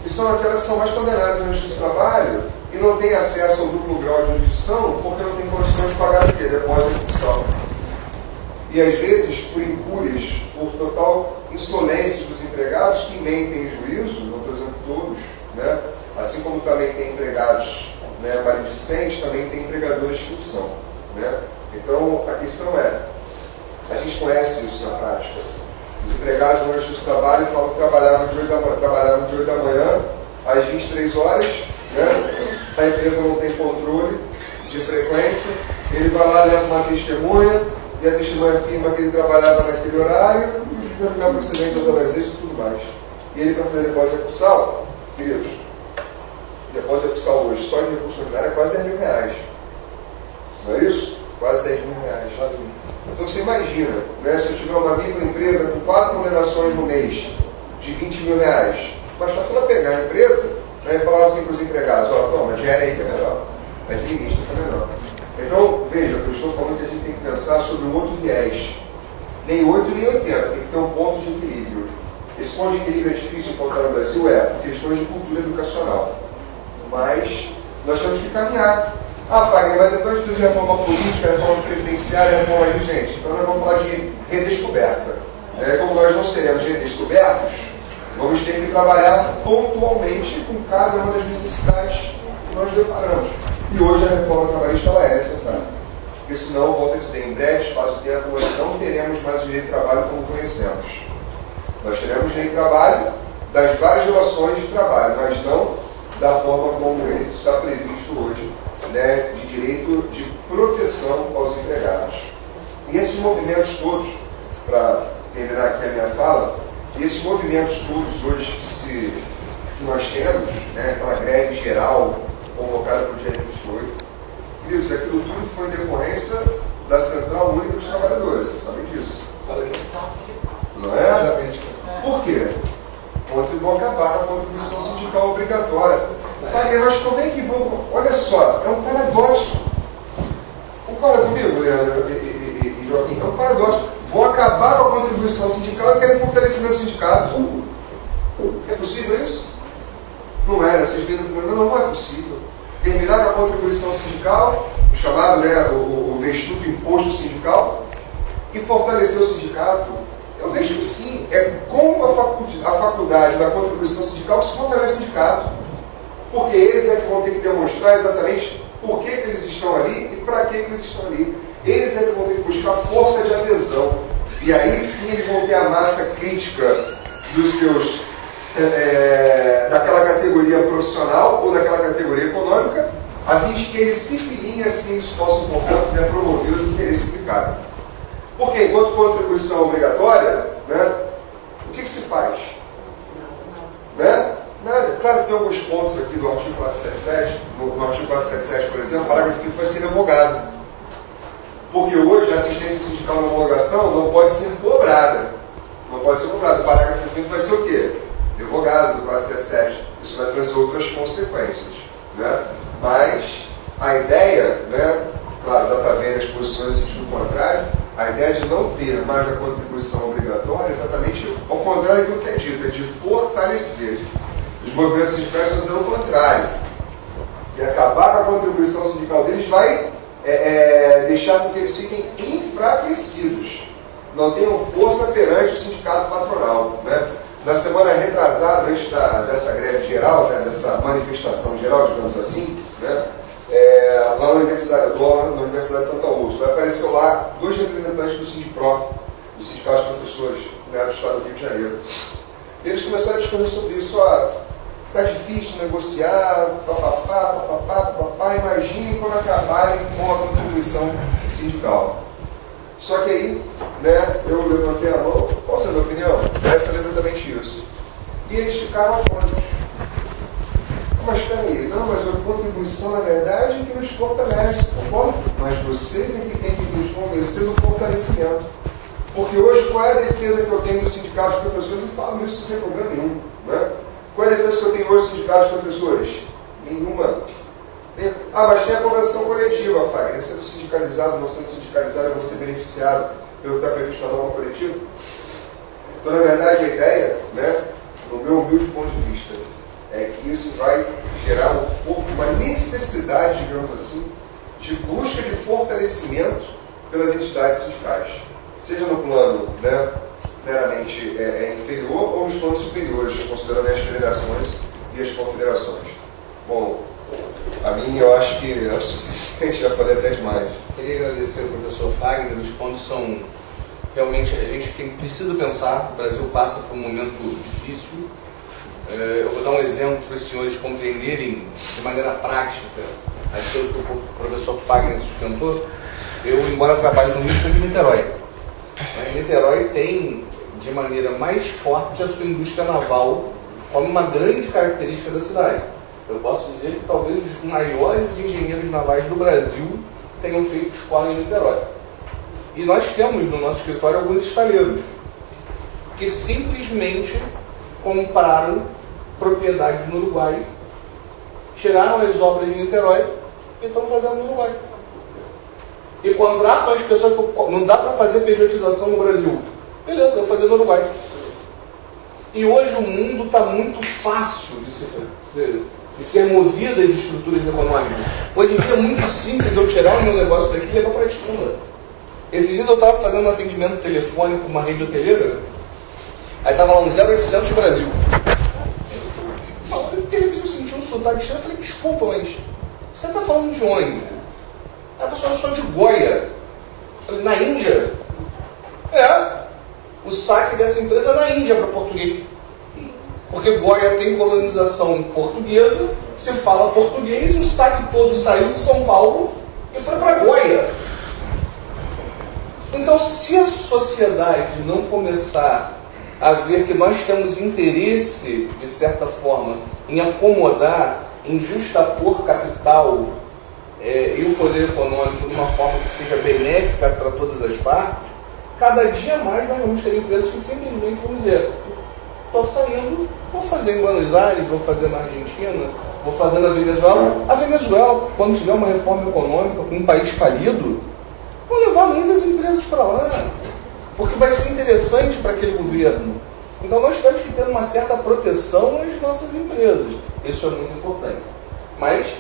E são aquelas que são mais condenadas no justiça do trabalho e não têm acesso ao duplo grau de jurisdição porque não têm condições de pagar o quê? Depósito fiscal. E às vezes, por incúrias, por total insolência dos empregados que mentem em juízo, não estou dizendo todos, né? Assim como também tem empregados, né, maledicentes, também tem empregadores de corrupção, né? Então, a questão é, a gente conhece isso na prática. Os empregados no justiça do trabalho falam que trabalhavam de 8 da manhã às 23 horas, né? A empresa não tem controle de frequência, ele vai lá, leva uma testemunha, e a testemunha afirma que ele trabalhava naquele horário, e os vai jogar procedente das horas extras e tudo mais. E ele, para fazer depósito recursal, queridos, depósito recursal hoje, só de recurso ordinário, é quase 10 mil reais. Não é isso? Quase 10 mil reais. Então você imagina, né, se eu tiver uma microempresa com 4 condenações no mês de 20 mil reais, mais fácil ela pegar a empresa, né, e falar assim para os empregados, ó, toma, gera aí que é melhor, mas limite que é melhor. Então, veja, eu estou falando que a gente tem que pensar sobre um outro viés. Nem 8 nem 80, tem que ter um ponto de equilíbrio. Esse ponto de equilíbrio é difícil encontrar no Brasil, por questões de cultura educacional. Mas nós temos que caminhar. Ah, Fagner, mas então a gente precisa de reforma política, reforma previdenciária, reforma aí, gente. Então nós vamos falar de redescoberta. Como nós não seremos redescobertos, vamos ter que trabalhar pontualmente com cada uma das necessidades que nós deparamos. E hoje a reforma trabalhista ela é necessária. Porque senão, volto a dizer, em breve espaço de tempo, nós não teremos mais o direito de trabalho como conhecemos. Nós teremos direito de trabalho das várias relações de trabalho, mas não da forma como ele está previsto hoje, né, de direito de proteção aos empregados. E esses movimentos todos, para terminar aqui a minha fala, esses movimentos todos hoje que nós temos, né, aquela greve geral convocada para o dia 28, queridos, aquilo tudo foi em decorrência da Central Única dos Trabalhadores, vocês sabem disso. Não é? Por quê? vão acabar com a contribuição sindical obrigatória. Fagner, mas como é que vão... Olha só, é um paradoxo. Concorda comigo, Leandro e Joaquim? É um paradoxo. Vão acabar com a contribuição sindical e querem fortalecimento do sindicato. É possível isso? Não era. Vocês viram que não é possível. Terminar a contribuição sindical, o chamado, né, o vestuto imposto sindical, e fortalecer o sindicato. Eu vejo que sim. É com a faculdade da contribuição sindical que se fortalece o sindicato. Porque eles é que vão ter que demonstrar exatamente por que eles estão ali e para que eles estão ali. Eles é que vão ter que buscar força de adesão. E aí sim eles vão ter a massa crítica dos seus, daquela categoria profissional ou daquela categoria econômica, a fim de que eles se filiem assim eles possam, portanto, promover os interesses implicados. Porque enquanto contribuição obrigatória, né, o que se faz? Né? Nada. Claro que tem alguns pontos aqui do artigo 477, no artigo 477, por exemplo, o parágrafo 5 vai ser revogado. Porque hoje a assistência sindical na homologação não pode ser cobrada. Não pode ser cobrada. O parágrafo 5 vai ser o quê? Revogado do 477. Isso vai trazer outras consequências. Né? Mas a ideia, né, claro, dá também as posições em sentido contrário, a ideia de não ter mais a contribuição obrigatória é exatamente ao contrário do que é dito, é de fortalecer. Os movimentos sindicais estão dizendo o contrário. Que acabar com a contribuição sindical deles vai deixar com que eles fiquem enfraquecidos. Não tenham força perante o sindicato patronal. Né? Na semana retrasada, antes dessa greve geral, né, dessa manifestação geral, digamos assim, né, lá na Universidade de Santa Úrsula, apareceu lá 2 representantes do Sindipro, do Sindicato dos Professores, né, do Estado do Rio de Janeiro. Eles começaram a discutir sobre isso. Está difícil negociar, papapá, imaginem quando acabarem com a contribuição sindical. Só que aí, né, eu levantei a mão, qual a sua opinião? Deve fazer exatamente isso. E eles ficaram atentos. Mas peraí, não, mas a contribuição, na verdade, é que nos fortalece, concordo? Mas vocês é que têm que nos convencer do fortalecimento. Porque hoje, qual é a defesa que eu tenho do sindicato de professores? Eu falo isso sem problema nenhum. Né? Qual é a defesa que eu tenho hoje do sindicato de professores? Nenhuma. Mas tem a convenção coletiva, Fagner. Sendo sindicalizado, não sendo sindicalizado, eu vou ser beneficiado pelo que está previsto na norma coletiva. Então, na verdade, a ideia, né, no meu humilde ponto de vista, é que isso vai gerar uma necessidade, digamos assim, de busca de fortalecimento pelas entidades sindicais. Seja no plano, né, meramente inferior ou nos planos superiores, considerando as federações e as confederações. Bom, a mim eu acho que é o suficiente, já falei até demais. Queria agradecer ao professor Fagner, os pontos são realmente a gente que precisa pensar. O Brasil passa por um momento difícil. Eu vou dar um exemplo para os senhores compreenderem de maneira prática aquilo que o professor Fagner sustentou. Eu, embora trabalhe no Rio, sou de Niterói. Niterói tem, de maneira mais forte, a sua indústria naval como uma grande característica da cidade. Eu posso dizer que talvez os maiores engenheiros navais do Brasil tenham feito escola em Niterói. E nós temos no nosso escritório alguns estaleiros que simplesmente compraram propriedade no Uruguai, tiraram as obras de Niterói e estão fazendo no Uruguai. E contratam as pessoas que não dá para fazer pejotização no Brasil. Beleza, vou fazer no Uruguai. E hoje o mundo está muito fácil de ser movido às estruturas econômicas. Hoje em dia é muito simples eu tirar o meu negócio daqui e levar para a China. Esses dias eu estava fazendo um atendimento telefônico com uma rede hoteleira, aí estava lá um 0800 Brasil. De repente eu senti um sotaque chino, eu falei, desculpa, mas você está falando de onde? A pessoa, eu sou de Goiás. Eu falei, na Índia? O saque dessa empresa é na Índia para português. Porque Goiás tem colonização portuguesa, se fala português, e o saque todo saiu de São Paulo e foi para Goiás. Então, se a sociedade não começar a ver que nós temos interesse, de certa forma, em acomodar, em justapor capital e o poder econômico de uma forma que seja benéfica para todas as partes, cada dia mais nós vamos ter empresas que simplesmente vão dizer, estou saindo, vou fazer em Buenos Aires, vou fazer na Argentina, vou fazer na Venezuela. A Venezuela, quando tiver uma reforma econômica com um país falido, vão levar muitas empresas para lá, porque vai ser interessante para aquele governo. Então nós temos que ter uma certa proteção nas nossas empresas. Isso é muito importante. Mas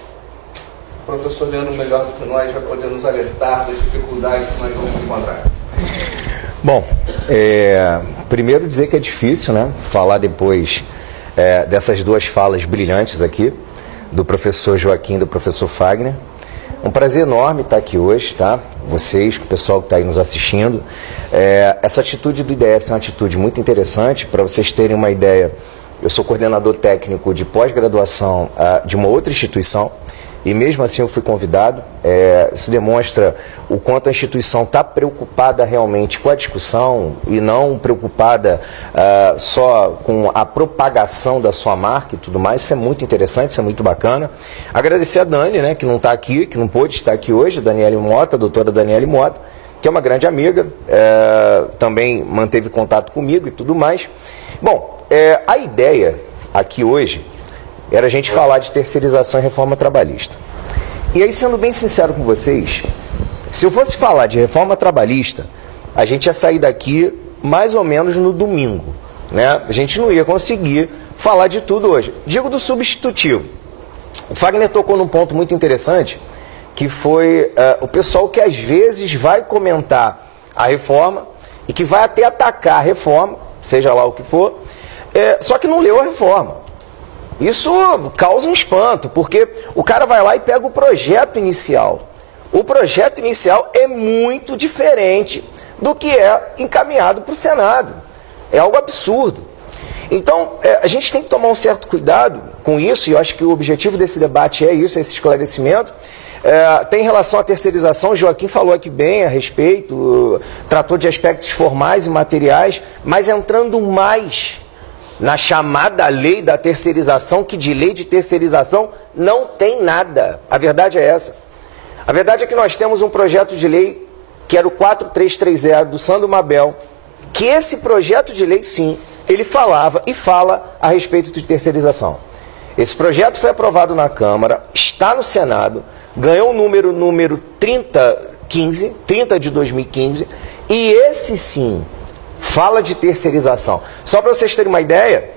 o professor Leandro, melhor do que nós, vai poder nos alertar das dificuldades que nós vamos encontrar. Bom, primeiro dizer que é difícil, né, falar depois dessas duas falas brilhantes aqui, do professor Joaquim e do professor Fagner. Um prazer enorme estar aqui hoje, tá? Vocês, o pessoal que está aí nos assistindo. Essa atitude do IDS é uma atitude muito interessante. Para vocês terem uma ideia, eu sou coordenador técnico de pós-graduação de uma outra instituição, e mesmo assim eu fui convidado. Isso demonstra o quanto a instituição está preocupada realmente com a discussão e não preocupada só com a propagação da sua marca e tudo mais. Isso é muito interessante, isso é muito bacana. Agradecer a Dani, né, que não está aqui, que não pôde estar aqui hoje, Daniele Mota, a doutora Daniele Mota, que é uma grande amiga, também manteve contato comigo e tudo mais. Bom, a ideia aqui hoje era a gente falar de terceirização e reforma trabalhista. E aí, sendo bem sincero com vocês, se eu fosse falar de reforma trabalhista, a gente ia sair daqui mais ou menos no domingo, né? A gente não ia conseguir falar de tudo hoje. Digo do substitutivo. O Fagner tocou num ponto muito interessante, que foi o pessoal que às vezes vai comentar a reforma e que vai até atacar a reforma, seja lá o que for, só que não leu a reforma. Isso causa um espanto, porque o cara vai lá e pega o projeto inicial. O projeto inicial é muito diferente do que é encaminhado para o Senado. É algo absurdo. Então, a gente tem que tomar um certo cuidado com isso, e eu acho que o objetivo desse debate é isso, esse esclarecimento. Tem relação à terceirização, o Joaquim falou aqui bem a respeito, tratou de aspectos formais e materiais, mas entrando mais na chamada lei da terceirização, que de lei de terceirização não tem nada. A verdade é essa. A verdade é que nós temos um projeto de lei, que era o 4330 do Sandro Mabel, que esse projeto de lei, sim, ele falava e fala a respeito de terceirização. Esse projeto foi aprovado na Câmara, está no Senado, ganhou o número 30 de 2015, e esse sim fala de terceirização. Só para vocês terem uma ideia,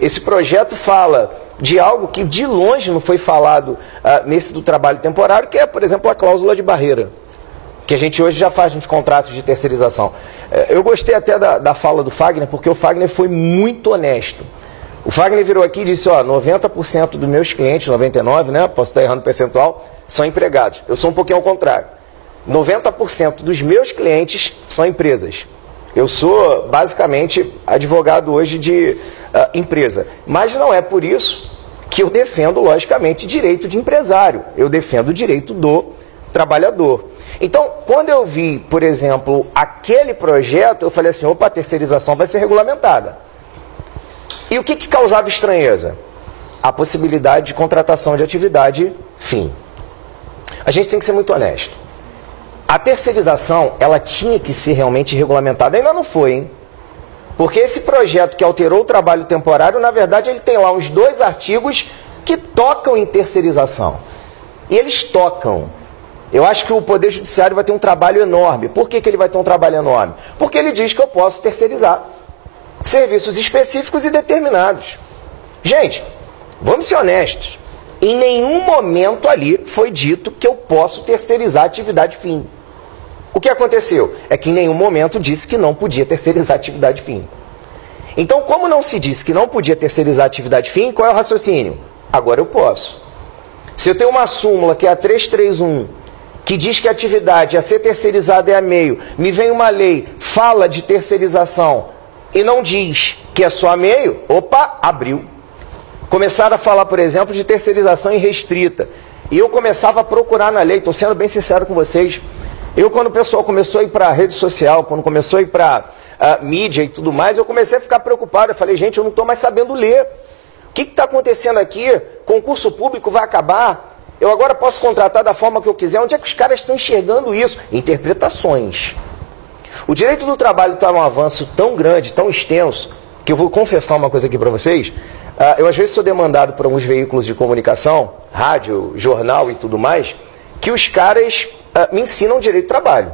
esse projeto fala de algo que de longe não foi falado nesse do trabalho temporário, que é, por exemplo, a cláusula de barreira, que a gente hoje já faz nos contratos de terceirização. Eu gostei até da fala do Fagner, porque o Fagner foi muito honesto. O Fagner virou aqui e disse, 90% dos meus clientes, 99%, né, posso estar errando o percentual, são empregados. Eu sou um pouquinho ao contrário. 90% dos meus clientes são empresas. Eu sou, basicamente, advogado hoje de empresa. Mas não é por isso que eu defendo, logicamente, direito de empresário. Eu defendo o direito do trabalhador. Então, quando eu vi, por exemplo, aquele projeto, eu falei assim, opa, a terceirização vai ser regulamentada. E o que causava estranheza? A possibilidade de contratação de atividade fim. A gente tem que ser muito honesto. A terceirização, ela tinha que ser realmente regulamentada. Ainda não foi, hein? Porque esse projeto que alterou o trabalho temporário, na verdade, ele tem lá uns 2 artigos que tocam em terceirização. E eles tocam. Eu acho que o Poder Judiciário vai ter um trabalho enorme. Por que ele vai ter um trabalho enorme? Porque ele diz que eu posso terceirizar serviços específicos e determinados. Gente, vamos ser honestos. Em nenhum momento ali foi dito que eu posso terceirizar atividade fim. O que aconteceu? É que em nenhum momento disse que não podia terceirizar atividade fim. Então, como não se disse que não podia terceirizar atividade fim, qual é o raciocínio? Agora eu posso. Se eu tenho uma súmula, que é a 331, que diz que a atividade a ser terceirizada é a meio, me vem uma lei, fala de terceirização e não diz que é só a meio, opa, abriu. Começaram a falar, por exemplo, de terceirização irrestrita. E eu começava a procurar na lei, estou sendo bem sincero com vocês. Quando o pessoal começou a ir para a rede social, quando começou a ir para a mídia e tudo mais, eu comecei a ficar preocupado. Eu falei, gente, eu não estou mais sabendo ler. O que está acontecendo aqui? Concurso público vai acabar? Eu agora posso contratar da forma que eu quiser? Onde é que os caras estão enxergando isso? Interpretações. O direito do trabalho está num avanço tão grande, tão extenso, que eu vou confessar uma coisa aqui para vocês. Eu às vezes sou demandado por alguns veículos de comunicação, rádio, jornal e tudo mais, que os caras me ensinam direito de trabalho.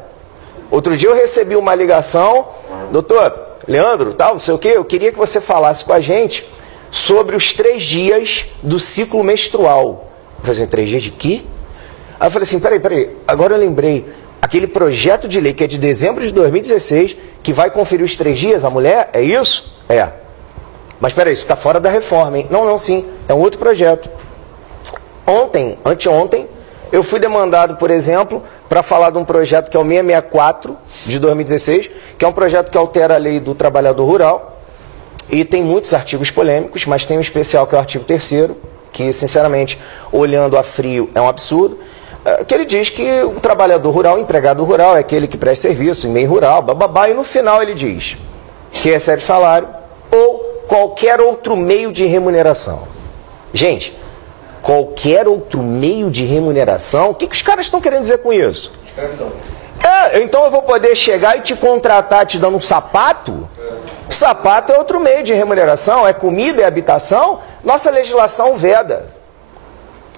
Outro dia eu recebi uma ligação, doutor Leandro, tal, não sei o quê, eu queria que você falasse com a gente sobre os 3 dias do ciclo menstrual. Eu falei assim, 3 dias de quê? Aí eu falei assim, peraí, agora eu lembrei, aquele projeto de lei que é de dezembro de 2016, que vai conferir os 3 dias à mulher, é isso? É. Mas peraí, isso está fora da reforma, hein? Não, sim, é um outro projeto. Anteontem, eu fui demandado, por exemplo, para falar de um projeto que é o 664 de 2016, que é um projeto que altera a lei do trabalhador rural, e tem muitos artigos polêmicos, mas tem um especial que é o artigo 3º, que, sinceramente, olhando a frio, é um absurdo, que ele diz que o trabalhador rural, o empregado rural, é aquele que presta serviço em meio rural, bababá, e no final ele diz que recebe salário ou qualquer outro meio de remuneração. Gente, qualquer outro meio de remuneração, o que os caras estão querendo dizer com isso? Então eu vou poder chegar e te contratar te dando um sapato? Sapato é outro meio de remuneração, é comida, é habitação. Nossa legislação veda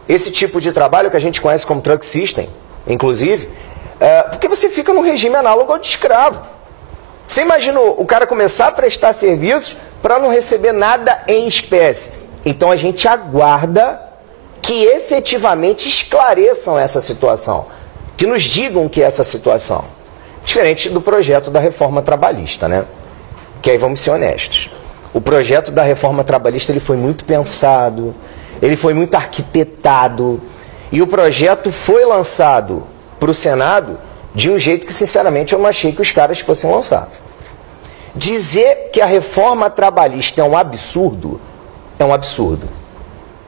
esse tipo de trabalho que a gente conhece como truck system, inclusive, porque você fica num regime análogo ao de escravo. Você imagina o cara começar a prestar serviços para não receber nada em espécie. Então a gente aguarda que efetivamente esclareçam essa situação, que nos digam que é essa situação. Diferente do projeto da reforma trabalhista, né? Que aí vamos ser honestos. O projeto da reforma trabalhista ele foi muito pensado, ele foi muito arquitetado, e o projeto foi lançado para o Senado de um jeito que, sinceramente, eu não achei que os caras fossem lançar. Dizer que a reforma trabalhista é um absurdo,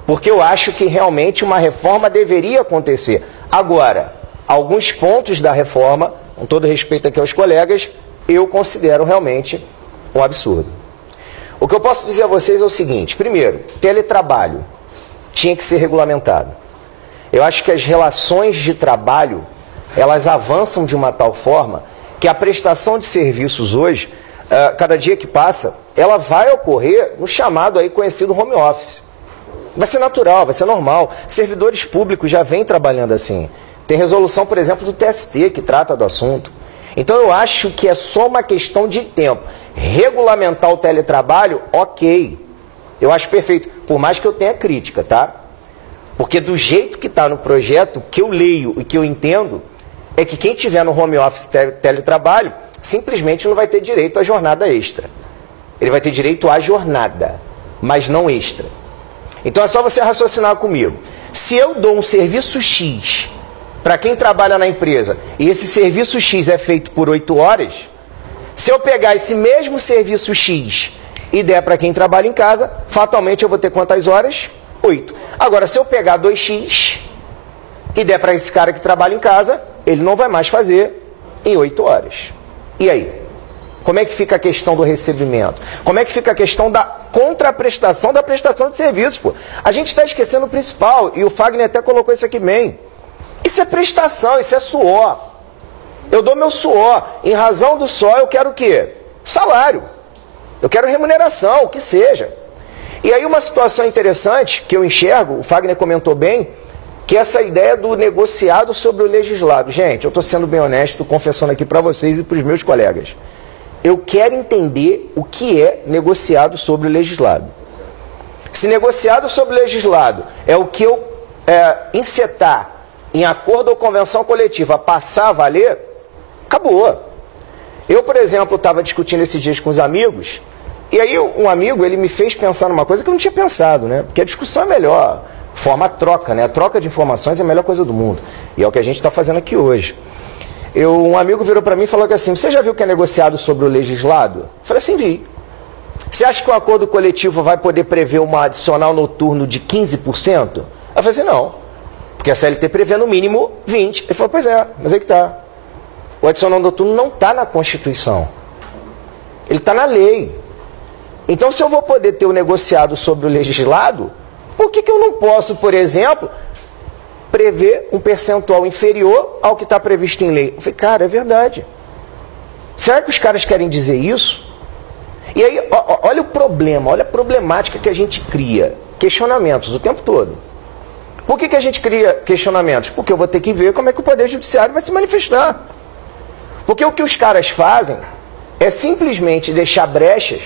porque eu acho que realmente uma reforma deveria acontecer. Agora, alguns pontos da reforma, com todo respeito aqui aos colegas, eu considero realmente um absurdo. O que eu posso dizer a vocês é o seguinte: primeiro, teletrabalho tinha que ser regulamentado. Eu acho que as relações de trabalho, elas avançam de uma tal forma que a prestação de serviços hoje, cada dia que passa, ela vai ocorrer no chamado aí conhecido home office. Vai ser natural, vai ser normal. Servidores públicos já vêm trabalhando assim. Tem resolução, por exemplo, do TST que trata do assunto. Então eu acho que é só uma questão de tempo. Regulamentar o teletrabalho, ok. Eu acho perfeito, por mais que eu tenha crítica, tá? Porque do jeito que está no projeto, que eu leio e que eu entendo, é que quem tiver no home office teletrabalho, simplesmente não vai ter direito à jornada extra. Ele vai ter direito à jornada, mas não extra. Então é só você raciocinar comigo. Se eu dou um serviço X para quem trabalha na empresa, e esse serviço X é feito por 8 horas, se eu pegar esse mesmo serviço X e der para quem trabalha em casa, fatalmente eu vou ter quantas horas? 8. Agora, se eu pegar 2x e der para esse cara que trabalha em casa, ele não vai mais fazer em 8 horas. E aí? Como é que fica a questão do recebimento? Como é que fica a questão da contraprestação da prestação de serviços? Pô? A gente está esquecendo o principal, e o Fagner até colocou isso aqui bem. Isso é prestação, isso é suor. Eu dou meu suor. Em razão do suor, eu quero o quê? Salário. Eu quero remuneração, o que seja. E aí uma situação interessante que eu enxergo, o Fagner comentou bem, que é essa ideia do negociado sobre o legislado. Gente, eu estou sendo bem honesto, confessando aqui para vocês e para os meus colegas. Eu quero entender o que é negociado sobre o legislado. Se negociado sobre o legislado é o que eu encetar em acordo ou convenção coletiva passar a valer, acabou. Eu, por exemplo, estava discutindo esses dias com os amigos, e aí um amigo ele me fez pensar numa coisa que eu não tinha pensado, né? Porque a discussão é melhor, forma troca, né? A troca de informações é a melhor coisa do mundo. E é o que a gente está fazendo aqui hoje. Um amigo virou para mim e falou que assim, você já viu que é negociado sobre o legislado? Eu falei assim, vi. Você acha que o acordo coletivo vai poder prever uma adicional noturno de 15%? Eu falei assim, não. Porque a CLT prevê no mínimo 20%. Ele falou, pois é, mas aí que está. O adicional noturno não está na Constituição. Ele está na lei. Então, se eu vou poder ter o negociado sobre o legislado, por que eu não posso, por exemplo, prever um percentual inferior ao que está previsto em lei? Eu falei, cara, é verdade. Será que os caras querem dizer isso? E aí, olha o problema, olha a problemática que a gente cria. Questionamentos o tempo todo. Por que a gente cria questionamentos? Porque eu vou ter que ver como é que o Poder Judiciário vai se manifestar. Porque o que os caras fazem é simplesmente deixar brechas,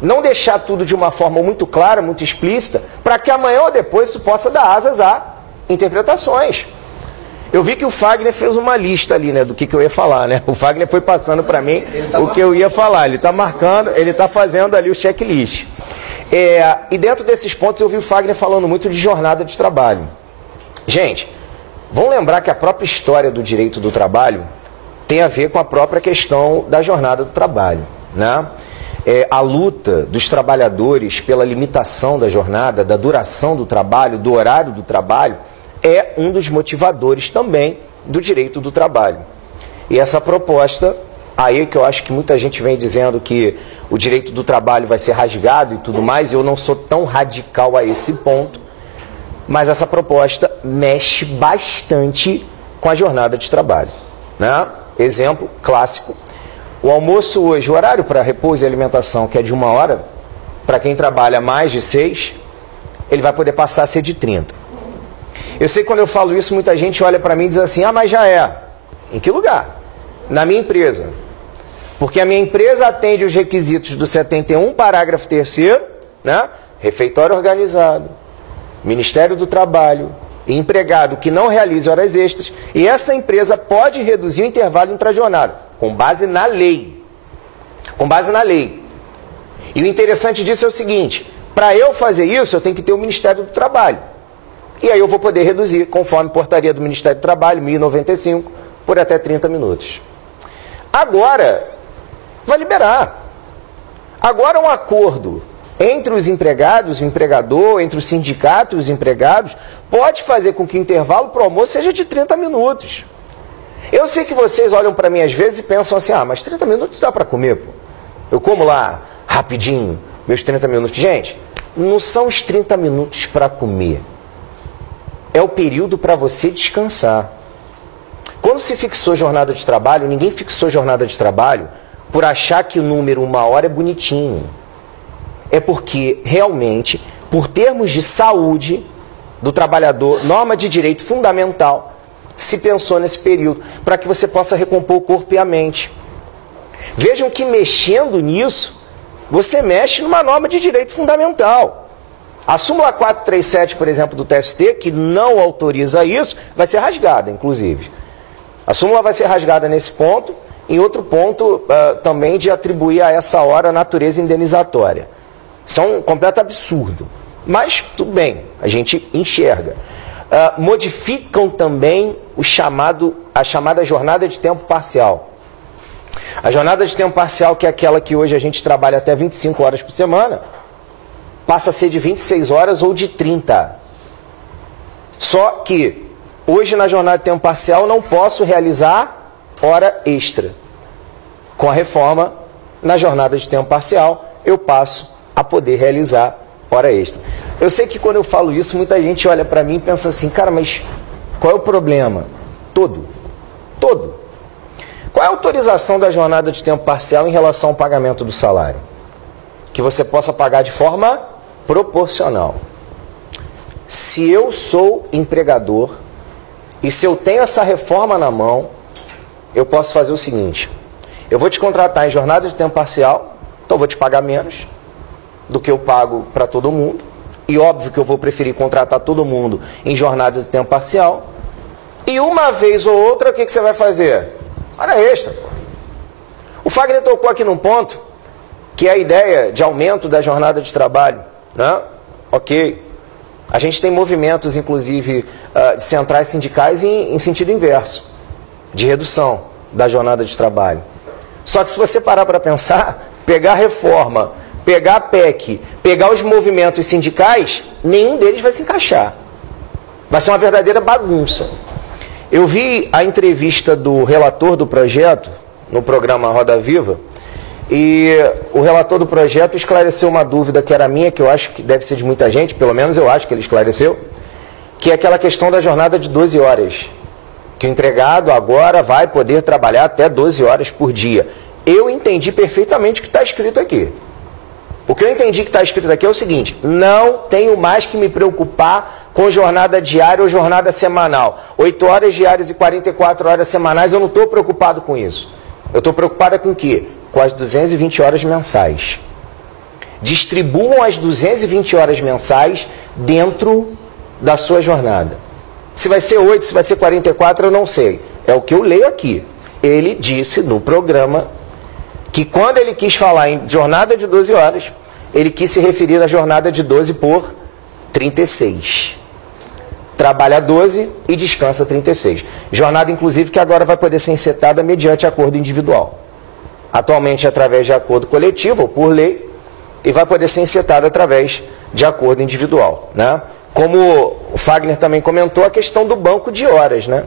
não deixar tudo de uma forma muito clara, muito explícita, para que amanhã ou depois isso possa dar asas a interpretações. Eu vi que o Fagner fez uma lista ali, né, do que eu ia falar, né? O Fagner foi passando para mim o que eu ia falar. Ele está marcando, ele está fazendo ali o checklist. E dentro desses pontos eu vi o Fagner falando muito de jornada de trabalho. Gente, vamos lembrar que a própria história do direito do trabalho tem a ver com a própria questão da jornada do trabalho, né? A luta dos trabalhadores pela limitação da jornada, da duração do trabalho, do horário do trabalho, é um dos motivadores também do direito do trabalho. E essa proposta, aí que eu acho que muita gente vem dizendo que o direito do trabalho vai ser rasgado e tudo mais, eu não sou tão radical a esse ponto, mas essa proposta mexe bastante com a jornada de trabalho, né? Exemplo clássico, o almoço hoje, o horário para repouso e alimentação, que é de 1 hora, para quem trabalha mais de 6, ele vai poder passar a ser de 30. Eu sei que quando eu falo isso, muita gente olha para mim e diz assim, ah, mas já é. Em que lugar? Na minha empresa. Porque a minha empresa atende os requisitos do 71, parágrafo 3º, né? Refeitório organizado, Ministério do Trabalho, empregado que não realize horas extras, e essa empresa pode reduzir o intervalo intrajornada, com base na lei. Com base na lei. E o interessante disso é o seguinte, para eu fazer isso, eu tenho que ter o Ministério do Trabalho. E aí eu vou poder reduzir, conforme portaria do Ministério do Trabalho, 1095, por até 30 minutos. Agora, vai liberar. Agora um acordo entre os empregados, o empregador, entre o sindicato e os empregados, pode fazer com que o intervalo para o almoço seja de 30 minutos. Eu sei que vocês olham para mim às vezes e pensam assim, ah, mas 30 minutos dá para comer, pô. Eu como lá, rapidinho, meus 30 minutos. Gente, não são os 30 minutos para comer. É o período para você descansar. Quando se fixou jornada de trabalho, ninguém fixou jornada de trabalho por achar que o número 1 hora é bonitinho. É porque, realmente, por termos de saúde do trabalhador, norma de direito fundamental, se pensou nesse período, para que você possa recompor o corpo e a mente. Vejam que mexendo nisso, você mexe numa norma de direito fundamental. A súmula 437, por exemplo, do TST, que não autoriza isso, vai ser rasgada, inclusive. A súmula vai ser rasgada nesse ponto, em outro ponto também de atribuir a essa hora a natureza indenizatória. Isso é um completo absurdo. Mas, tudo bem, a gente enxerga. Modificam também a chamada jornada de tempo parcial. A jornada de tempo parcial, que é aquela que hoje a gente trabalha até 25 horas por semana, passa a ser de 26 horas ou de 30. Só que hoje na jornada de tempo parcial não posso realizar hora extra. Com a reforma, na jornada de tempo parcial, eu passo a poder realizar hora extra. Eu sei que quando eu falo isso, muita gente olha para mim e pensa assim, cara, mas qual é o problema? Todo. Qual é a autorização da jornada de tempo parcial em relação ao pagamento do salário? Que você possa pagar de forma proporcional. Se eu sou empregador e se eu tenho essa reforma na mão, eu posso fazer o seguinte, eu vou te contratar em jornada de tempo parcial, então eu vou te pagar menos do que eu pago para todo mundo, e óbvio que eu vou preferir contratar todo mundo em jornada de tempo parcial, e uma vez ou outra, o que você vai fazer? Hora extra. O Fagner tocou aqui num ponto, que é a ideia de aumento da jornada de trabalho, né? Ok. A gente tem movimentos, inclusive, de centrais sindicais em sentido inverso, de redução da jornada de trabalho. Só que se você parar para pensar, pegar a reforma, pegar a PEC, pegar os movimentos sindicais, nenhum deles vai se encaixar. Vai ser uma verdadeira bagunça. Eu vi a entrevista do relator do projeto, no programa Roda Viva, e o relator do projeto esclareceu uma dúvida que era minha, que eu acho que deve ser de muita gente, pelo menos eu acho que ele esclareceu, que é aquela questão da jornada de 12 horas. Que o empregado agora vai poder trabalhar até 12 horas por dia. Eu entendi perfeitamente o que está escrito aqui. O que eu entendi que está escrito aqui é o seguinte: não tenho mais que me preocupar com jornada diária ou jornada semanal. 8 horas diárias e 44 horas semanais, eu não estou preocupado com isso. Eu estou preocupado com o quê? Com as 220 horas mensais. Distribuam as 220 horas mensais dentro da sua jornada. Se vai ser 8, se vai ser 44, eu não sei. É o que eu leio aqui. Ele disse no programa que quando ele quis falar em jornada de 12 horas, ele quis se referir à jornada de 12 por 36. Trabalha 12 e descansa 36. Jornada, inclusive, que agora vai poder ser encetada mediante acordo individual. Atualmente, através de acordo coletivo ou por lei, e vai poder ser encetada através de acordo individual, né? Como o Fagner também comentou, a questão do banco de horas, né?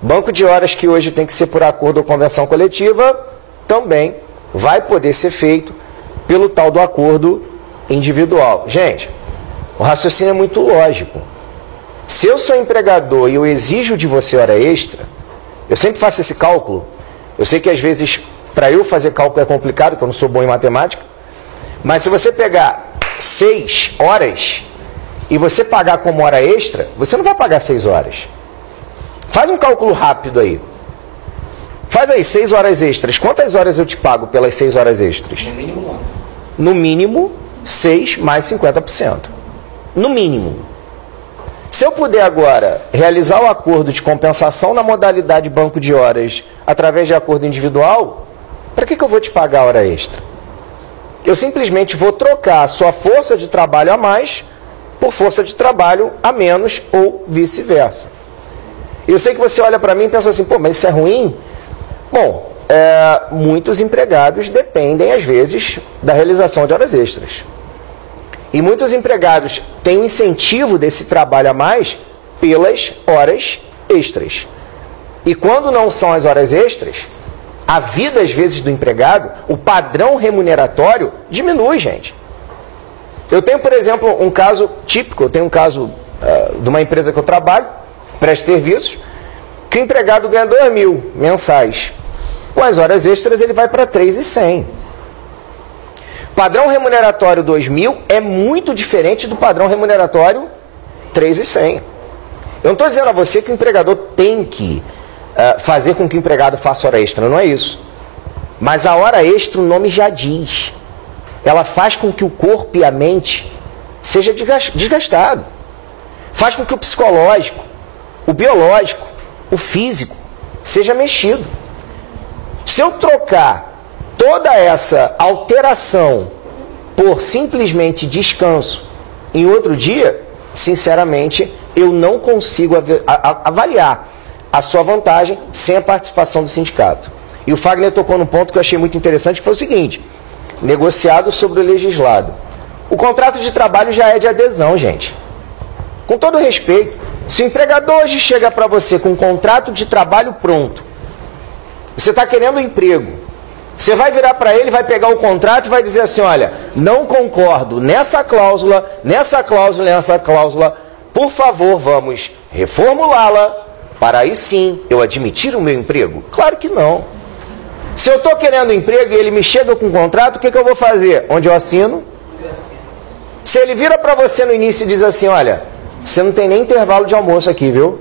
Banco de horas que hoje tem que ser por acordo ou convenção coletiva, também vai poder ser feito pelo tal do acordo individual. Gente, o raciocínio é muito lógico. Se eu sou empregador e eu exijo de você hora extra, eu sempre faço esse cálculo. Eu sei que às vezes, para eu fazer cálculo é complicado, porque eu não sou bom em matemática, mas se você pegar 6 horas e você pagar como hora extra, você não vai pagar 6 horas. Faz um cálculo rápido aí. Faz aí 6 horas extras. Quantas horas eu te pago pelas 6 horas extras? No mínimo, não. No mínimo, 6 mais 50%. No mínimo. Se eu puder agora realizar o acordo de compensação na modalidade banco de horas através de acordo individual, para que eu vou te pagar a hora extra? Eu simplesmente vou trocar a sua força de trabalho a mais por força de trabalho a menos ou vice-versa. Eu sei que você olha para mim e pensa assim, pô, mas isso é ruim? Bom, muitos empregados dependem, às vezes, da realização de horas extras. E muitos empregados têm o incentivo desse trabalho a mais pelas horas extras. E quando não são as horas extras, a vida, às vezes, do empregado, o padrão remuneratório diminui, gente. Eu tenho, por exemplo, um caso típico, eu tenho um caso de uma empresa que eu trabalho, presta serviços, que o empregado ganha 2.000 mensais. Com as horas extras ele vai para 3.100. Padrão remuneratório 2.000 é muito diferente do padrão remuneratório 3.100. Eu não estou dizendo a você que o empregador tem que fazer com que o empregado faça hora extra, não é isso. Mas a hora extra, o nome já diz. Ela faz com que o corpo e a mente seja desgastado. Faz com que o psicológico, o biológico, o físico seja mexido. Se eu trocar toda essa alteração por simplesmente descanso em outro dia, sinceramente, eu não consigo avaliar a sua vantagem sem a participação do sindicato. E o Fagner tocou num ponto que eu achei muito interessante, que foi o seguinte: negociado sobre o legislado. O contrato de trabalho já é de adesão, gente. Com todo respeito, se o empregador hoje chega para você com um contrato de trabalho pronto, você está querendo um emprego, você vai virar para ele, vai pegar o contrato e vai dizer assim, olha, não concordo nessa cláusula, nessa cláusula, nessa cláusula, por favor, vamos reformulá-la para aí sim eu admitir o meu emprego? Claro que não. Se eu estou querendo emprego e ele me chega com um contrato, o que eu vou fazer? Onde eu assino? Se ele vira para você no início e diz assim, olha, você não tem nem intervalo de almoço aqui, viu?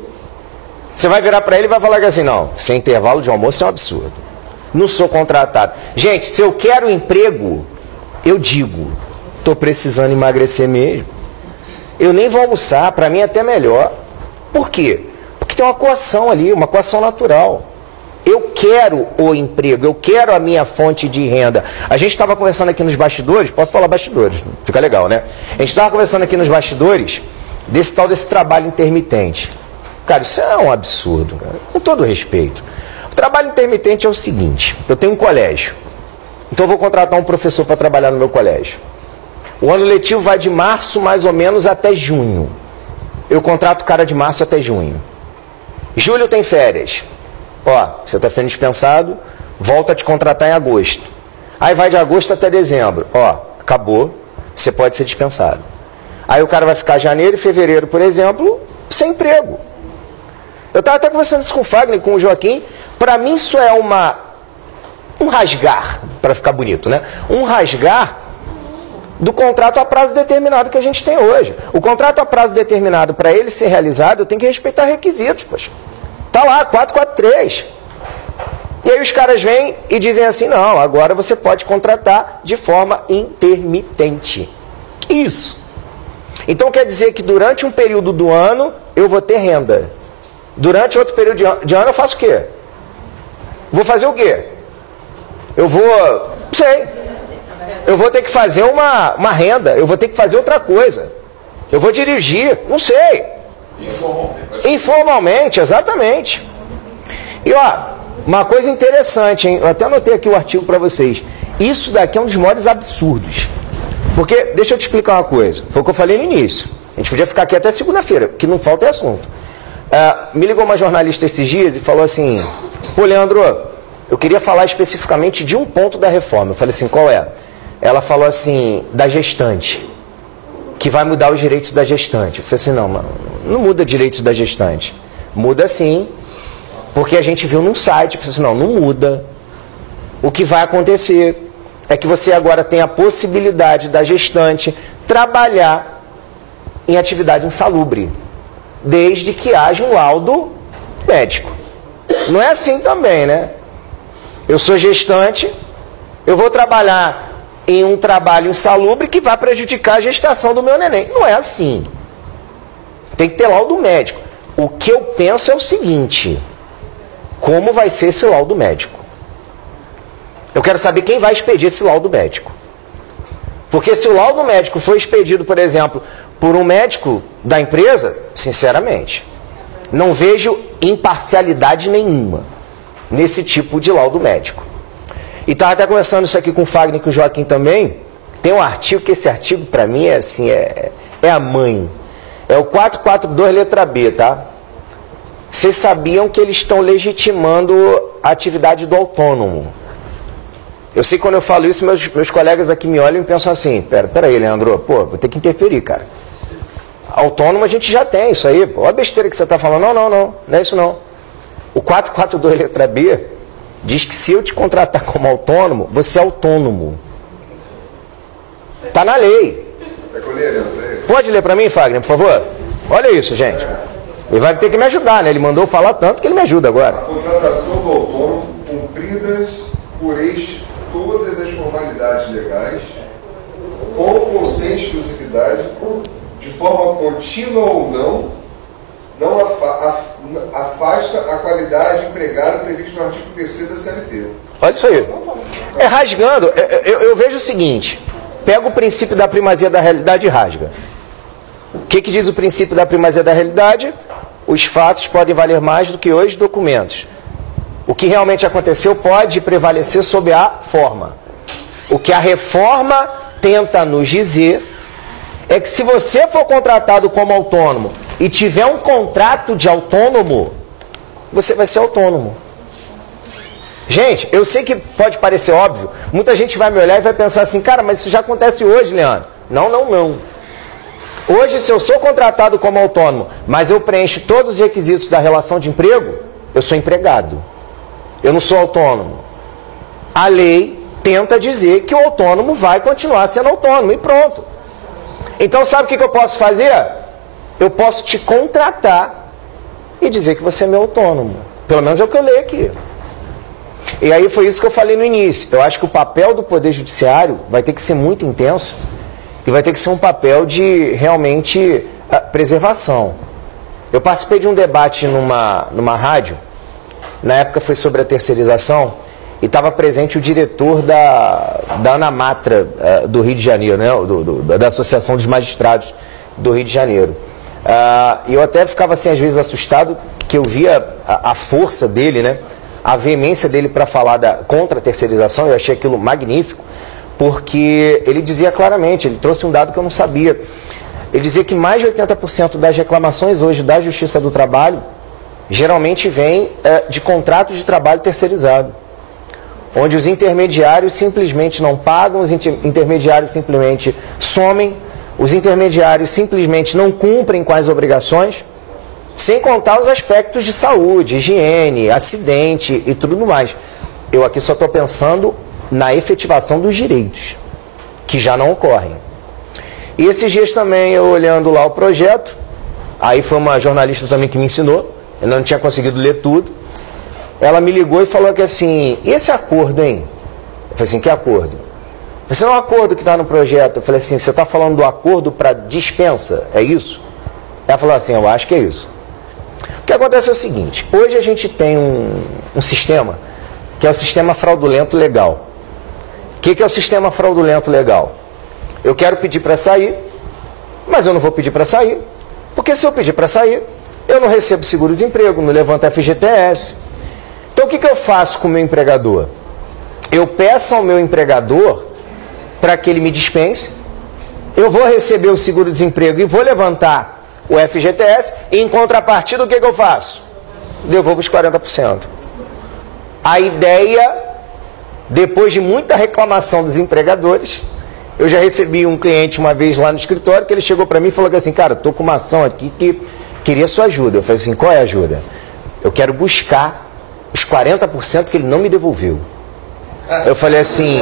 Você vai virar para ele e vai falar que assim, não, sem intervalo de almoço é um absurdo. Não sou contratado. Gente, se eu quero emprego, eu digo, estou precisando emagrecer mesmo. Eu nem vou almoçar, para mim é até melhor. Por quê? Porque tem uma coação ali, uma coação natural. Eu quero o emprego, eu quero a minha fonte de renda. A gente estava conversando aqui nos bastidores, posso falar bastidores, fica legal, né? A gente estava conversando aqui nos bastidores desse trabalho intermitente. Cara, isso é um absurdo, cara, com todo respeito. O trabalho intermitente é o seguinte, eu tenho um colégio, então eu vou contratar um professor para trabalhar no meu colégio. O ano letivo vai de março mais ou menos até junho. Eu contrato o cara de março até junho. Julho tem férias. Ó, você está sendo dispensado, volta a te contratar em agosto. Aí vai de agosto até dezembro. Ó, acabou, você pode ser dispensado. Aí o cara vai ficar janeiro e fevereiro, por exemplo, sem emprego. Eu estava até conversando isso com o Fagner, com o Joaquim. Para mim isso é um rasgar, para ficar bonito, né? Um rasgar do contrato a prazo determinado que a gente tem hoje. O contrato a prazo determinado, para ele ser realizado, eu tenho que respeitar requisitos, poxa. Tá lá, 443. E aí os caras vêm e dizem assim, não, agora você pode contratar de forma intermitente. Que isso? Então quer dizer que durante um período do ano eu vou ter renda. Durante outro período de ano eu faço o quê? Vou fazer o quê? Eu vou... não sei. Eu vou ter que fazer uma renda. Eu vou ter que fazer outra coisa. Eu vou dirigir. Não sei. Informalmente, exatamente. E ó, uma coisa interessante, hein? Eu até anotei aqui o artigo para vocês. Isso daqui é um dos maiores absurdos. Porque, deixa eu te explicar uma coisa. Foi o que eu falei no início. A gente podia ficar aqui até segunda-feira, que não falta é assunto. Me ligou uma jornalista esses dias e falou assim, pô, Leandro, eu queria falar especificamente de um ponto da reforma. Eu falei assim, qual é? Ela falou assim, da gestante, que vai mudar os direitos da gestante. Eu falei assim, não muda direitos da gestante. Muda sim, porque a gente viu num site. Eu falei assim, não muda. O que vai acontecer é que você agora tem a possibilidade da gestante trabalhar em atividade insalubre, desde que haja um laudo médico. Não é assim também, né? Eu sou gestante, eu vou trabalhar em um trabalho insalubre que vai prejudicar a gestação do meu neném. Não é assim. Tem que ter laudo médico. O que eu penso é o seguinte, como vai ser esse laudo médico? Eu quero saber quem vai expedir esse laudo médico. Porque se o laudo médico for expedido, por exemplo, por um médico da empresa, sinceramente, não vejo imparcialidade nenhuma nesse tipo de laudo médico. E estava até conversando isso aqui com o Fagner e com o Joaquim também. Tem um artigo, que esse artigo para mim é assim, é a mãe. É o 442 letra B, tá? Vocês sabiam que eles estão legitimando a atividade do autônomo. Eu sei que quando eu falo isso, meus colegas aqui me olham e pensam assim, pera aí, Leandro, pô, vou ter que interferir, cara. Autônomo a gente já tem isso aí, pô. Olha a besteira que você está falando. Não é isso não. O 442 letra B diz que se eu te contratar como autônomo, você é autônomo. Está na lei. Pode ler para mim, Fagner, por favor? Olha isso, gente. Ele vai ter que me ajudar, né? Ele mandou falar tanto que ele me ajuda agora. A contratação do autônomo, cumpridas por este todas as formalidades legais, com consciente exclusividade, de forma contínua ou não afasta a qualidade empregada prevista no artigo 3º da CLT. Olha isso aí. Rasgando, eu vejo o seguinte, pega o princípio da primazia da realidade e rasga. O que diz o princípio da primazia da realidade? Os fatos podem valer mais do que os documentos. O que realmente aconteceu pode prevalecer sobre a forma. O que a reforma tenta nos dizer é que se você for contratado como autônomo e tiver um contrato de autônomo, você vai ser autônomo. Gente, eu sei que pode parecer óbvio, muita gente vai me olhar e vai pensar assim, cara, mas isso já acontece hoje, Leandro. Não. Hoje, se eu sou contratado como autônomo, mas eu preencho todos os requisitos da relação de emprego, eu sou empregado. Eu não sou autônomo. A lei tenta dizer que o autônomo vai continuar sendo autônomo e pronto. Então sabe o que eu posso fazer? Eu posso te contratar e dizer que você é meu autônomo. Pelo menos é o que eu leio aqui. E aí foi isso que eu falei no início. Eu acho que o papel do Poder Judiciário vai ter que ser muito intenso e vai ter que ser um papel de realmente preservação. Eu participei de um debate numa rádio. Na época foi sobre a terceirização e estava presente o diretor da ANAMATRA do Rio de Janeiro, né? Da Associação dos Magistrados do Rio de Janeiro. E eu até ficava assim às vezes assustado, que eu via a força dele, né? A veemência dele para falar contra a terceirização. Eu achei aquilo magnífico, porque ele dizia claramente, ele trouxe um dado que eu não sabia. Ele dizia que mais de 80% das reclamações hoje da Justiça do Trabalho geralmente vem de contratos de trabalho terceirizado, onde os intermediários simplesmente não pagam, os intermediários simplesmente somem, os intermediários simplesmente não cumprem com as obrigações, sem contar os aspectos de saúde, higiene, acidente e tudo mais. Eu aqui só estou pensando na efetivação dos direitos, que já não ocorrem. E esses dias também eu olhando lá o projeto, aí foi uma jornalista também que me ensinou, eu não tinha conseguido ler tudo. Ela me ligou e falou que assim, e esse acordo, hein? Eu falei assim, que acordo? Esse não é um acordo que está no projeto. Eu falei assim, você está falando do acordo para dispensa, é isso? Ela falou assim, eu acho que é isso. O que acontece é o seguinte, hoje a gente tem um sistema, que é o sistema fraudulento legal. O que é o sistema fraudulento legal? Eu quero pedir para sair, mas eu não vou pedir para sair, porque se eu pedir para sair, eu não recebo seguro-desemprego, não levanto FGTS. Então o que eu faço com o meu empregador? Eu peço ao meu empregador para que ele me dispense, eu vou receber o seguro-desemprego e vou levantar o FGTS, e em contrapartida o que eu faço? Devolvo os 40%. A ideia, depois de muita reclamação dos empregadores, eu já recebi um cliente uma vez lá no escritório, que ele chegou para mim e falou assim, cara, estou com uma ação aqui que queria sua ajuda. Eu falei assim, qual é a ajuda? Eu quero buscar os 40% que ele não me devolveu. Eu falei assim,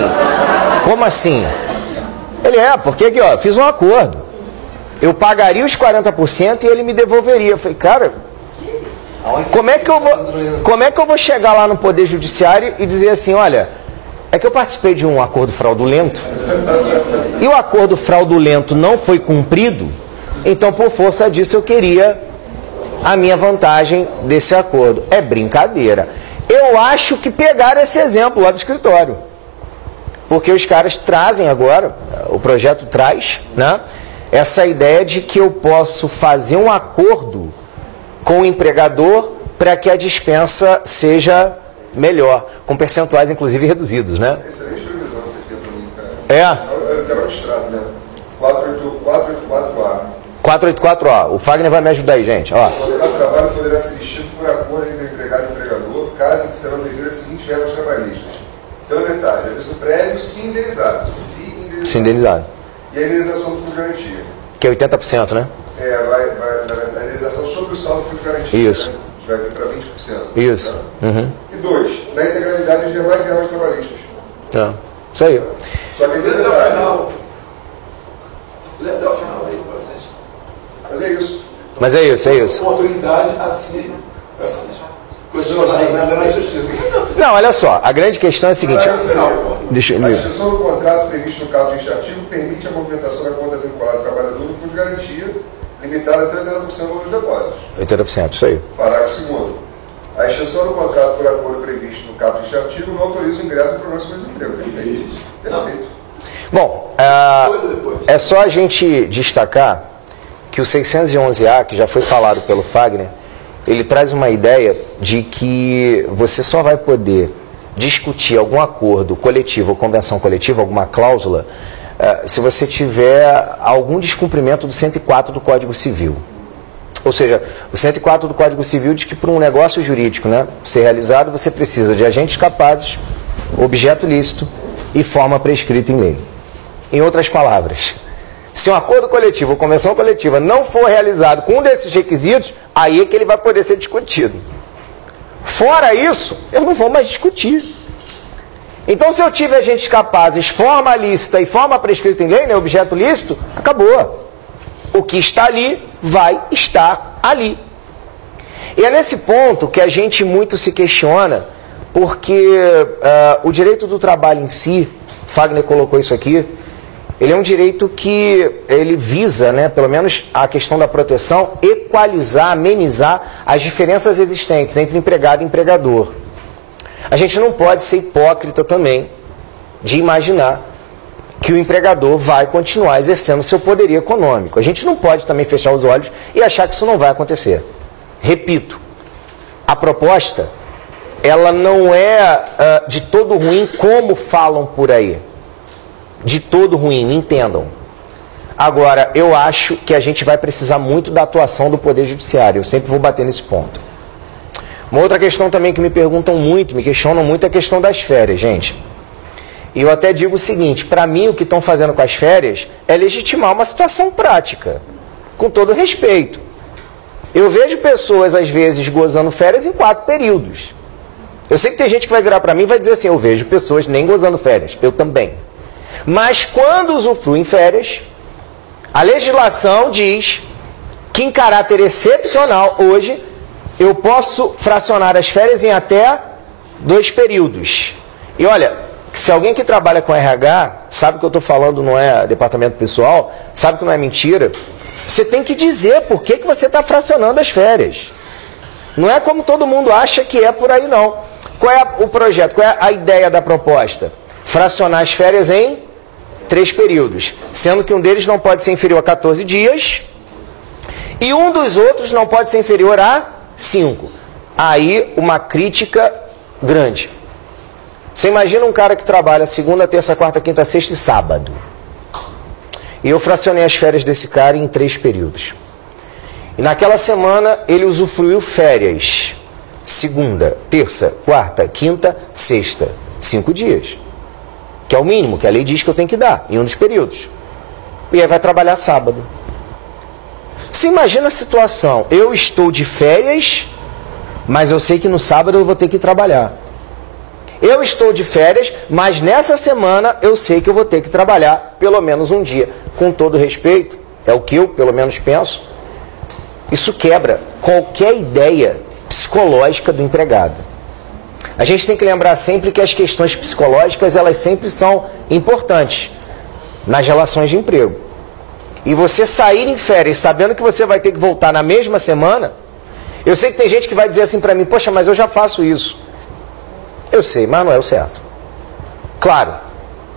como assim? Ele, porque aqui, ó, fiz um acordo. Eu pagaria os 40% e ele me devolveria. Eu falei, cara, como é que eu vou chegar lá no Poder Judiciário e dizer assim, olha, é que eu participei de um acordo fraudulento e o acordo fraudulento não foi cumprido, então por força disso eu queria a minha vantagem desse acordo. É brincadeira. Eu acho que pegaram esse exemplo lá do escritório. Porque os caras trazem agora, o projeto traz, né, essa ideia de que eu posso fazer um acordo com o empregador para que a dispensa seja melhor, com percentuais inclusive reduzidos, né? Excelente previsão você aqui para mim, cara. Eu quero registrado, né? 484A. 484A. O Fagner vai me ajudar aí, gente. Ó. O contrato de trabalho poderá ser extinto por acordo entre empregado e empregador, caso em que serão devidas as seguintes verbas trabalhistas. Pela metade, aviso prévio, se indenizado. Se indenizado. E a indenização do fundo de garantia. Que é 80%, né? Vai a indenização sobre o saldo do fundo de garantia. Isso. Né? Vai vir para 20%. Isso. Né? Uhum. E 2, na integralidade dos demais verbas trabalhistas. Isso aí. Só que Lê até o final. Lê até o final aí, gente. Mas é isso. Mas é isso, é isso. Oportunidade assim questionar na justiça. Não, olha só, a grande questão é a seguinte. Deixa eu A ler. extinção do contrato previsto no caso deste artigo permite a movimentação da conta vinculada ao trabalhador no fundo de garantia, limitada até 80% dos depósitos. 80%, isso aí. Parágrafo 2º. A extinção do contrato por acordo previsto no caso deste artigo não autoriza o ingresso no programa de desemprego. Perfeito. Perfeito. Bom, é só a gente destacar que o 611A, que já foi falado pelo Fagner, ele traz uma ideia de que você só vai poder discutir algum acordo coletivo ou convenção coletiva, alguma cláusula, se você tiver algum descumprimento do 104 do Código Civil. Ou seja, o 104 do Código Civil diz que para um negócio jurídico, né, ser realizado, você precisa de agentes capazes, objeto lícito e forma prescrita em lei. Em outras palavras, se um acordo coletivo ou convenção coletiva não for realizado com um desses requisitos, aí é que ele vai poder ser discutido. Fora isso, eu não vou mais discutir. Então, se eu tiver agentes capazes, forma lícita e forma prescrita em lei, né, objeto lícito, acabou. O que está ali, vai estar ali. E é nesse ponto que a gente muito se questiona, porque o direito do trabalho em si, Fagner colocou isso aqui, ele é um direito que ele visa, né, pelo menos a questão da proteção, equalizar, amenizar as diferenças existentes entre empregado e empregador. A gente não pode ser hipócrita também de imaginar que o empregador vai continuar exercendo seu poderio econômico. A gente não pode também fechar os olhos e achar que isso não vai acontecer. Repito, a proposta, ela não é de todo ruim como falam por aí. De todo ruim, entendam. Agora, eu acho que a gente vai precisar muito da atuação do Poder Judiciário. Eu sempre vou bater nesse ponto. Uma outra questão também que me perguntam muito, me questionam muito, é a questão das férias, gente. E eu até digo o seguinte, para mim o que estão fazendo com as férias é legitimar uma situação prática, com todo respeito. Eu vejo pessoas, às vezes, gozando férias em 4 períodos. Eu sei que tem gente que vai virar para mim e vai dizer assim, eu vejo pessoas nem gozando férias, eu também. Mas quando usufruem férias, A legislação diz que em caráter excepcional, hoje, eu posso fracionar as férias em até 2 períodos. E olha, se alguém que trabalha com RH, sabe que eu estou falando não é departamento pessoal, sabe que não é mentira, você tem que dizer por que você está fracionando as férias. Não é como todo mundo acha que é por aí, não. Qual é o projeto? Qual é a ideia da proposta? Fracionar as férias em 3 períodos, sendo que um deles não pode ser inferior a 14 dias e um dos outros não pode ser inferior a 5. Aí uma crítica grande. Você imagina um cara que trabalha segunda, terça, quarta, quinta, sexta e sábado. E eu fracionei as férias desse cara em 3 períodos. E naquela semana ele usufruiu férias. Segunda, terça, quarta, quinta, sexta. 5 dias. Que é o mínimo que a lei diz que eu tenho que dar em um dos períodos. E aí vai trabalhar sábado. Você imagina a situação. Eu estou de férias, mas eu sei que no sábado eu vou ter que trabalhar. Eu estou de férias, mas nessa semana eu sei que eu vou ter que trabalhar pelo menos um dia. Com todo respeito, é o que eu pelo menos penso, isso quebra qualquer ideia psicológica do empregado. A gente tem que lembrar sempre que as questões psicológicas, elas sempre são importantes nas relações de emprego. E você sair em férias sabendo que você vai ter que voltar na mesma semana, eu sei que tem gente que vai dizer assim para mim, poxa, mas eu já faço isso. Eu sei, mas não é o certo. Claro,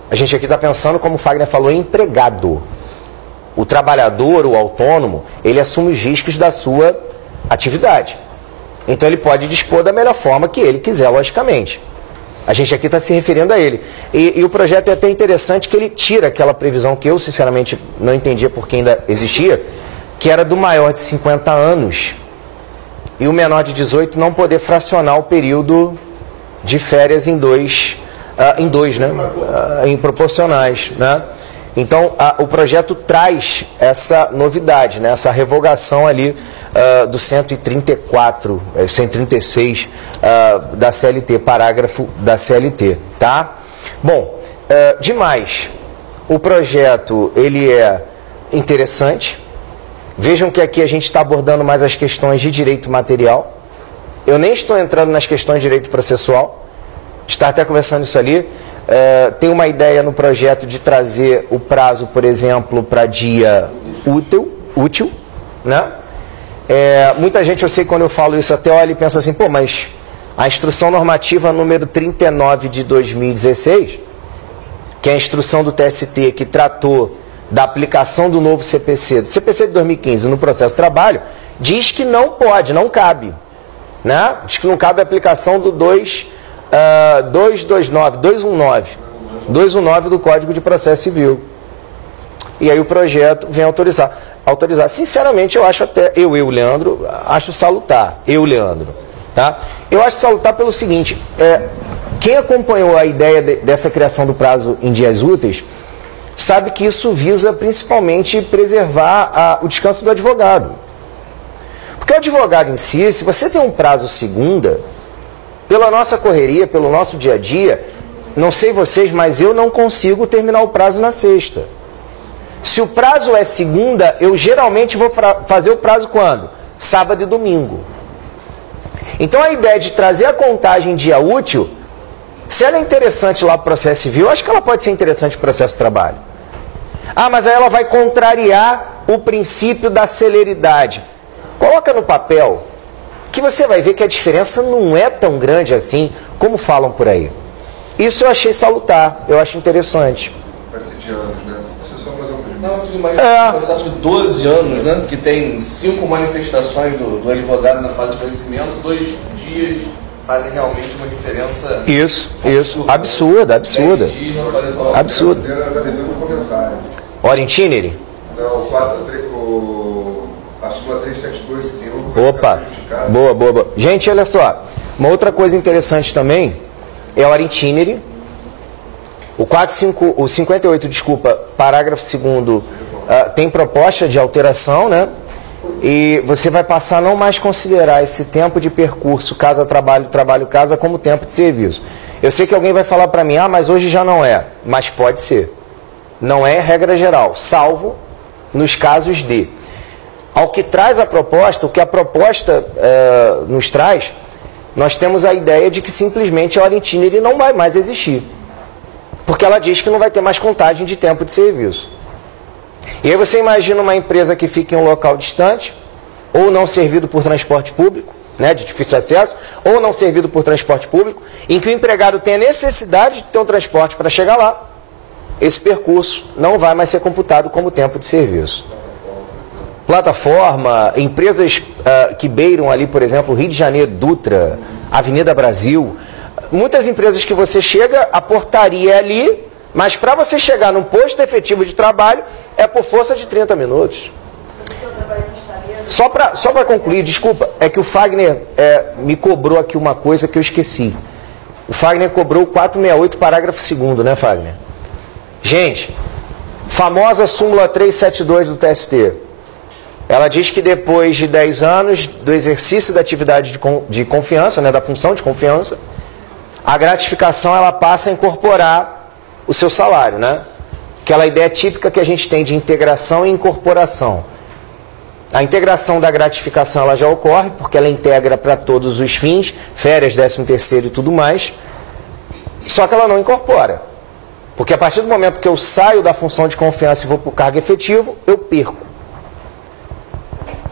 a gente aqui está pensando, como o Fagner falou, em empregado. O trabalhador, o autônomo, ele assume os riscos da sua atividade. Então ele pode dispor da melhor forma que ele quiser, logicamente. A gente aqui está se referindo a ele. E o projeto é até interessante que ele tira aquela previsão que eu, sinceramente, não entendia por que ainda existia, que era do maior de 50 anos e o menor de 18 não poder fracionar o período de férias em dois, né? Em proporcionais, né? Então, o projeto traz essa novidade, né? Essa revogação ali do 134, 136 da CLT, parágrafo da CLT, tá? Bom, demais, o projeto, ele é interessante. Vejam que aqui a gente está abordando mais as questões de direito material. Eu nem estou entrando nas questões de direito processual, está até conversando isso ali. Tem uma ideia no projeto de trazer o prazo, por exemplo, para dia útil, né? Muita gente, eu sei quando eu falo isso, até olha e pensa assim, pô, mas a instrução normativa número 39 de 2016, que é a instrução do TST que tratou da aplicação do novo CPC, do CPC de 2015 no processo de trabalho, diz que não pode, não cabe, né? Diz que não cabe a aplicação do 219 do Código de Processo Civil. E aí o projeto vem autorizar. Sinceramente, eu acho até, Leandro, acho salutar. Leandro, tá? Eu acho salutar pelo seguinte, quem acompanhou a ideia dessa criação do prazo em dias úteis, sabe que isso visa principalmente preservar o descanso do advogado. Porque o advogado em si, se você tem um prazo segunda, pela nossa correria, pelo nosso dia a dia, não sei vocês, mas eu não consigo terminar o prazo na sexta. Se o prazo é segunda, eu geralmente vou fazer o prazo quando? Sábado e domingo. Então a ideia de trazer a contagem dia útil, se ela é interessante lá para o processo civil, acho que ela pode ser interessante para o processo de trabalho. Mas aí ela vai contrariar o princípio da celeridade. Coloca no papel que você vai ver que a diferença não é tão grande assim como falam por aí. Isso eu achei salutar, eu acho interessante. Vai ser de anos, né? Você só fazer um pedido. Não, mas um processo de 12 anos, né? Que tem 5 manifestações do advogado na fase de conhecimento, 2 dias fazem realmente uma diferença. Isso, absurda. Absurda. Hora itinere? Não, a súmula 372 tem um. Opa, boa. Gente, olha só, uma outra coisa interessante também é a hora itinere. O 58, parágrafo 2º, tem proposta de alteração, né? E você vai passar a não mais considerar esse tempo de percurso, casa, trabalho, casa, como tempo de serviço. Eu sei que alguém vai falar para mim, mas hoje já não é. Mas pode ser. Não é regra geral, salvo nos casos de. Ao que traz a proposta, o que a proposta nos traz, nós temos a ideia de que simplesmente a hora itinerante não vai mais existir. Porque ela diz que não vai ter mais contagem de tempo de serviço. E aí você imagina uma empresa que fica em um local distante, ou não servido por transporte público, né, de difícil acesso, ou não servido por transporte público, em que o empregado tem a necessidade de ter um transporte para chegar lá. Esse percurso não vai mais ser computado como tempo de serviço. Plataforma, empresas que beiram ali, por exemplo, Rio de Janeiro, Dutra, Avenida Brasil, muitas empresas que você chega, a portaria é ali, mas para você chegar num posto efetivo de trabalho, é por força de 30 minutos. Só para concluir, desculpa, é que o Fagner me cobrou aqui uma coisa que eu esqueci. O Fagner cobrou o 468, parágrafo 2º, né, Fagner? Gente, famosa súmula 372 do TST. Ela diz que depois de 10 anos do exercício da atividade de confiança, né, da função de confiança, a gratificação ela passa a incorporar o seu salário, né? Aquela ideia típica que a gente tem de integração e incorporação. A integração da gratificação ela já ocorre, porque ela integra para todos os fins, férias, 13º e tudo mais, só que ela não incorpora. Porque a partir do momento que eu saio da função de confiança e vou para o cargo efetivo, eu perco.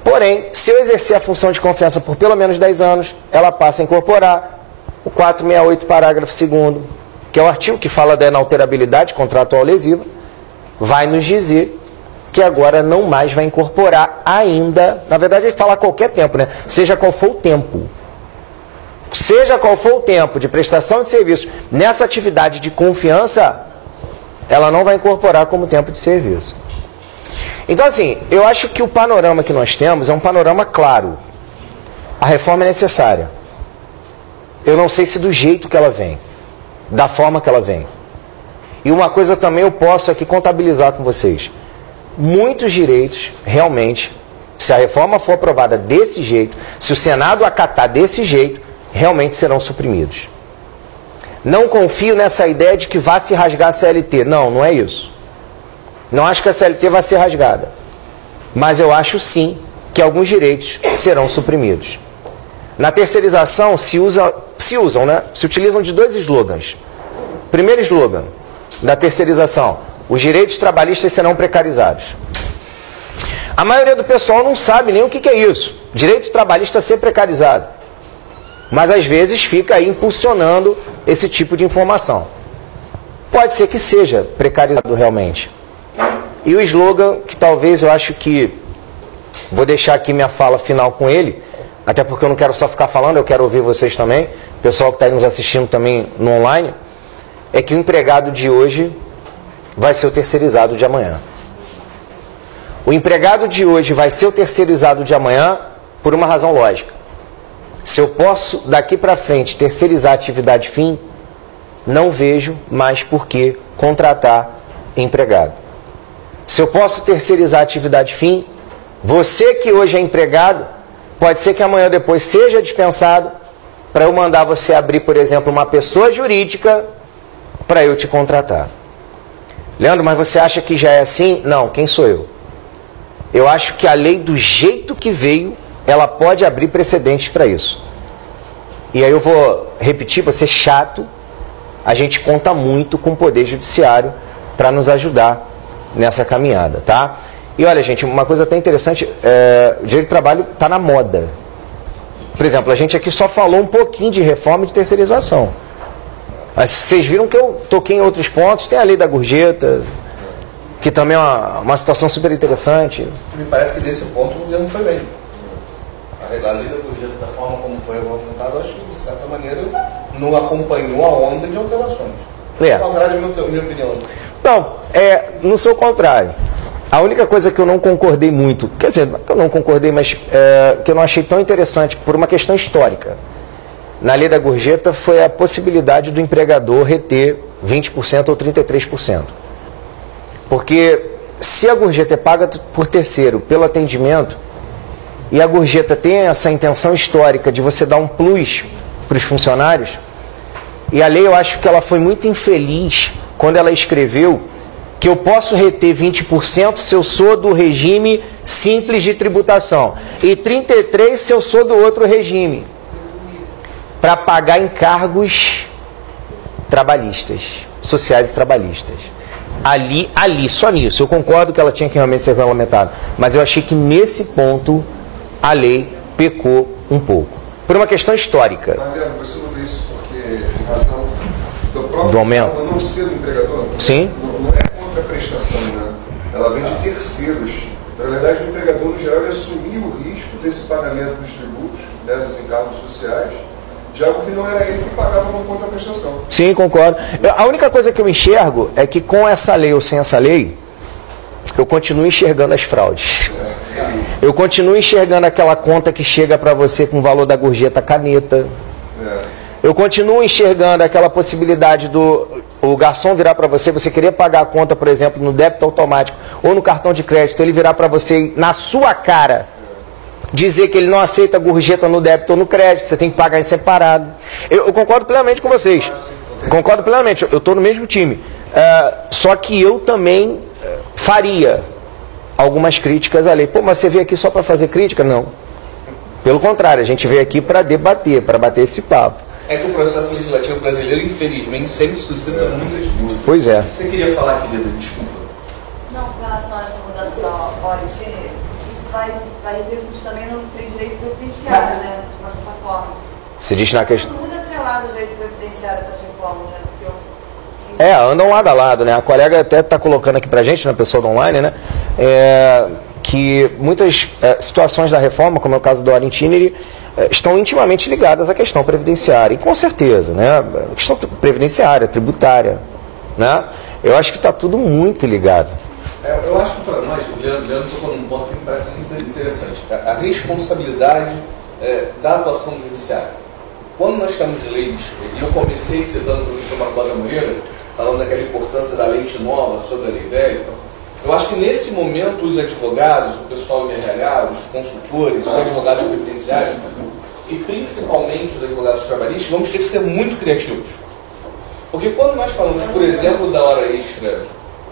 Porém, se eu exercer a função de confiança por pelo menos 10 anos, ela passa a incorporar o 468, parágrafo 2º, que é o artigo que fala da inalterabilidade contratual lesiva, vai nos dizer que agora não mais vai incorporar ainda, na verdade ele fala a qualquer tempo, né? Seja qual for o tempo. Seja qual for o tempo de prestação de serviço nessa atividade de confiança, ela não vai incorporar como tempo de serviço. Então assim, eu acho que o panorama que nós temos é um panorama claro. A reforma é necessária. Eu não sei se do jeito que ela vem, da forma que ela vem. E uma coisa também eu posso aqui contabilizar com vocês. Muitos direitos, realmente, se a reforma for aprovada desse jeito, se o Senado acatar desse jeito, realmente serão suprimidos. Não confio nessa ideia de que vá se rasgar a CLT. Não, não é isso. Não acho que a CLT vai ser rasgada. Mas eu acho sim que alguns direitos serão suprimidos. Na terceirização se utilizam de 2 slogans. Primeiro slogan da terceirização: os direitos trabalhistas serão precarizados. A maioria do pessoal não sabe nem o que é isso. Direito trabalhista ser precarizado. Mas às vezes fica aí impulsionando esse tipo de informação. Pode ser que seja precarizado realmente. E o slogan, que talvez eu acho que... Vou deixar aqui minha fala final com ele, até porque eu não quero só ficar falando, eu quero ouvir vocês também, o pessoal que está aí nos assistindo também no online, é que o empregado de hoje vai ser o terceirizado de amanhã. O empregado de hoje vai ser o terceirizado de amanhã por uma razão lógica. Se eu posso, daqui para frente, terceirizar a atividade fim, não vejo mais por que contratar empregado. Se eu posso terceirizar a atividade fim, você que hoje é empregado, pode ser que amanhã ou depois seja dispensado para eu mandar você abrir, por exemplo, uma pessoa jurídica para eu te contratar. Leandro, mas você acha que já é assim? Não, quem sou eu? Eu acho que a lei, do jeito que veio, ela pode abrir precedentes para isso. E aí eu vou repetir, vou ser chato, a gente conta muito com o Poder Judiciário para nos ajudar nessa caminhada, tá? E olha, gente, uma coisa até interessante, o direito do trabalho está na moda. Por exemplo, a gente aqui só falou um pouquinho de reforma e de terceirização. Mas vocês viram que eu toquei em outros pontos, tem a lei da gorjeta, que também é uma situação super interessante. Me parece que desse ponto o governo foi bem. A lei da gorjeta, da forma como foi montado, acho que de certa maneira não acompanhou a onda de alterações. Ao contrário, da minha opinião. Não, não sou o contrário. A única coisa que eu não concordei muito, quer dizer, que eu não concordei, mas que eu não achei tão interessante, por uma questão histórica, na lei da gorjeta, foi a possibilidade do empregador reter 20% ou 33%. Porque se a gorjeta é paga por terceiro pelo atendimento, e a gorjeta tem essa intenção histórica de você dar um plus para os funcionários, e a lei eu acho que ela foi muito infeliz quando ela escreveu que eu posso reter 20% se eu sou do regime simples de tributação e 33% se eu sou do outro regime, para pagar encargos trabalhistas, sociais e trabalhistas. Ali, só nisso. Eu concordo que ela tinha que realmente ser regulamentada, mas eu achei que nesse ponto a lei pecou um pouco. Por uma questão histórica. Mariano, você não vê isso porque, em razão do próprio do aumento, não ser do empregador? Sim. Não é contra a prestação, né? Ela vem de terceiros. Então, na verdade, o empregador, no geral, ele assumia o risco desse pagamento dos tributos, né, dos encargos sociais, de algo que não era ele que pagava uma contraprestação. Sim, concordo. A única coisa que eu enxergo é que com essa lei ou sem essa lei, eu continuo enxergando as fraudes. Eu continuo enxergando aquela conta que chega para você com o valor da gorjeta caneta. Eu continuo enxergando aquela possibilidade do o garçom virar para você, você querer pagar a conta, por exemplo, no débito automático ou no cartão de crédito, ele virar para você na sua cara, dizer que ele não aceita gorjeta no débito ou no crédito, você tem que pagar em separado. Eu concordo plenamente com vocês. Concordo plenamente, eu estou no mesmo time. Só que eu também faria algumas críticas à lei. Pô, mas você veio aqui só para fazer crítica? Não. Pelo contrário, a gente veio aqui para debater, para bater esse papo. É que o processo legislativo brasileiro, infelizmente, sempre suscita muitas dúvidas. Pois é. O que você queria falar, querida? Desculpa. Não, com relação a essa mudança da OIT, isso vai repercutir também no direito previdenciário, né? De uma certa forma. Você diz na questão. Muito atrelado ao direito previdenciário essas reformas, né? Porque Andam lado a lado, né? A colega até está colocando aqui pra gente, na pessoa do online, né? Que muitas situações da reforma, como é o caso do Hora Itinere, estão intimamente ligadas à questão previdenciária. E com certeza, né? A questão previdenciária, tributária, né? Eu acho que está tudo muito ligado. Eu acho que para nós, o Leandro tocou num ponto que me parece muito interessante. A responsabilidade da atuação do judiciário. Quando nós temos leis, e eu comecei citando o professor Barbosa Moreira, falando daquela importância da lei nova sobre a lei velha, eu acho que nesse momento os advogados, o pessoal do RH, os consultores, os advogados previdenciários e principalmente os advogados trabalhistas vamos ter que ser muito criativos. Porque quando nós falamos, por exemplo, da hora extra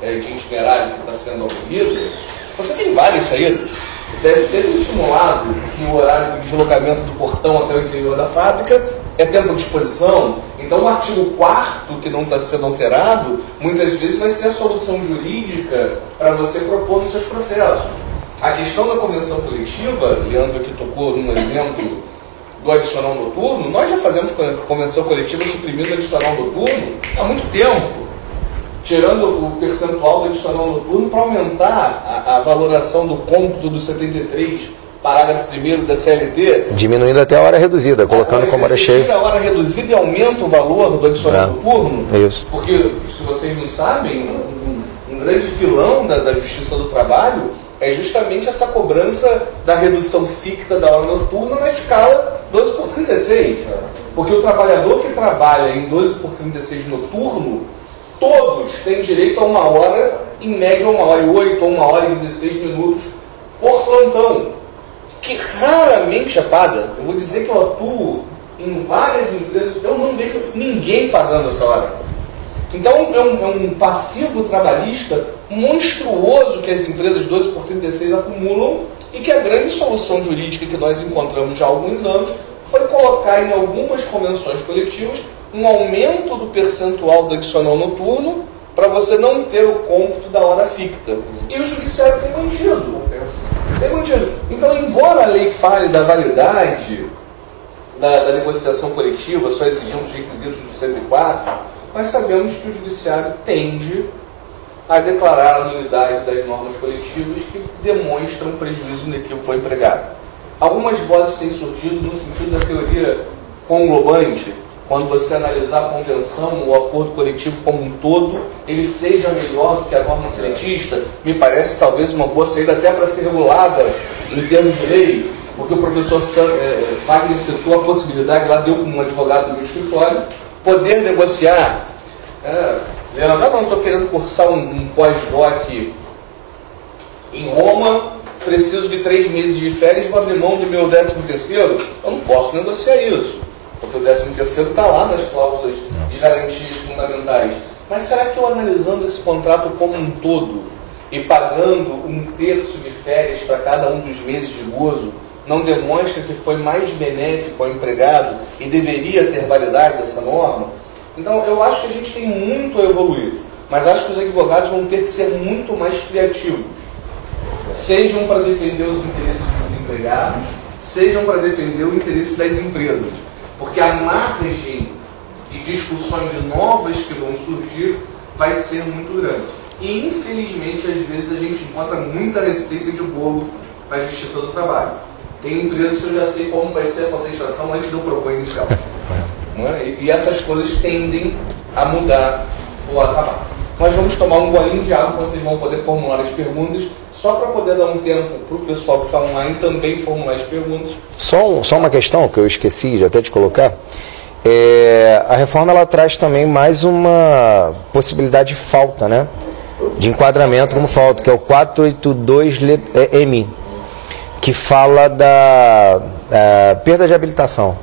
de itinerário que está sendo abolida, você tem várias saídas. O TST tem simulado que o horário de deslocamento do portão até o interior da fábrica é tempo de exposição. Então o artigo 4º, que não está sendo alterado, muitas vezes vai ser a solução jurídica para você propor nos seus processos. A questão da convenção coletiva, Leandro aqui tocou num exemplo do adicional noturno, nós já fazemos convenção coletiva suprimindo o adicional noturno há muito tempo, tirando o percentual do adicional noturno para aumentar a valoração do cômputo do 73, parágrafo 1º da CLT. Diminuindo até a hora reduzida, colocando como hora cheia. Tira a hora reduzida e aumenta o valor do adicional noturno. Isso. Porque, se vocês não sabem, um grande filão da Justiça do Trabalho é justamente essa cobrança da redução ficta da hora noturna na escala 12 por 36. Porque o trabalhador que trabalha em 12 por 36 noturno, todos têm direito a 1 hora, em média 1h08 ou 1h16 por plantão, que raramente é paga. Eu vou dizer que eu atuo em várias empresas, eu não vejo ninguém pagando essa hora. Então é um passivo trabalhista monstruoso que as empresas 12 por 36 acumulam e que a grande solução jurídica que nós encontramos já há alguns anos foi colocar em algumas convenções coletivas um aumento do percentual do adicional noturno para você não ter o cômputo da hora ficta. E o judiciário tem mantido. Então, embora a lei fale da validade da negociação coletiva, só exigindo os requisitos do 104, nós sabemos que o judiciário tende a declarar a nulidade das normas coletivas que demonstram prejuízo inequívoco ao empregado. Algumas vozes têm surgido no sentido da teoria conglobante, quando você analisar a convenção ou o acordo coletivo como um todo, ele seja melhor do que a norma seletista. Me parece talvez uma boa saída até para ser regulada em termos de lei, porque o professor Fagner citou a possibilidade, lá deu como um advogado do meu escritório, poder negociar. Leandro, não estou querendo cursar um pós-doc em Roma, preciso de 3 meses de férias, vou abrir mão do meu 13º. Eu não posso negociar isso, porque o 13º está lá nas cláusulas de garantias fundamentais. Mas será que eu, analisando esse contrato como um todo e pagando 1/3 de férias para cada um dos meses de gozo, não demonstra que foi mais benéfico ao empregado e deveria ter validade essa norma? Então, eu acho que a gente tem muito a evoluir, mas acho que os advogados vão ter que ser muito mais criativos. Sejam para defender os interesses dos empregados, sejam para defender o interesse das empresas. Porque a margem de discussões novas que vão surgir vai ser muito grande. E, infelizmente, às vezes a gente encontra muita receita de bolo na Justiça do Trabalho. Tem empresas que eu já sei como vai ser a contestação antes do propor inicial. Não é? E essas coisas tendem a mudar ou a acabar. Nós vamos tomar um golinho de água quando vocês vão poder formular as perguntas, só para poder dar um tempo para o pessoal que está online também formular as perguntas. Só uma questão que eu esqueci de até de colocar. A reforma ela traz também mais uma possibilidade de falta, né? De enquadramento como falta, que é o 482-M, que fala da perda de habilitação.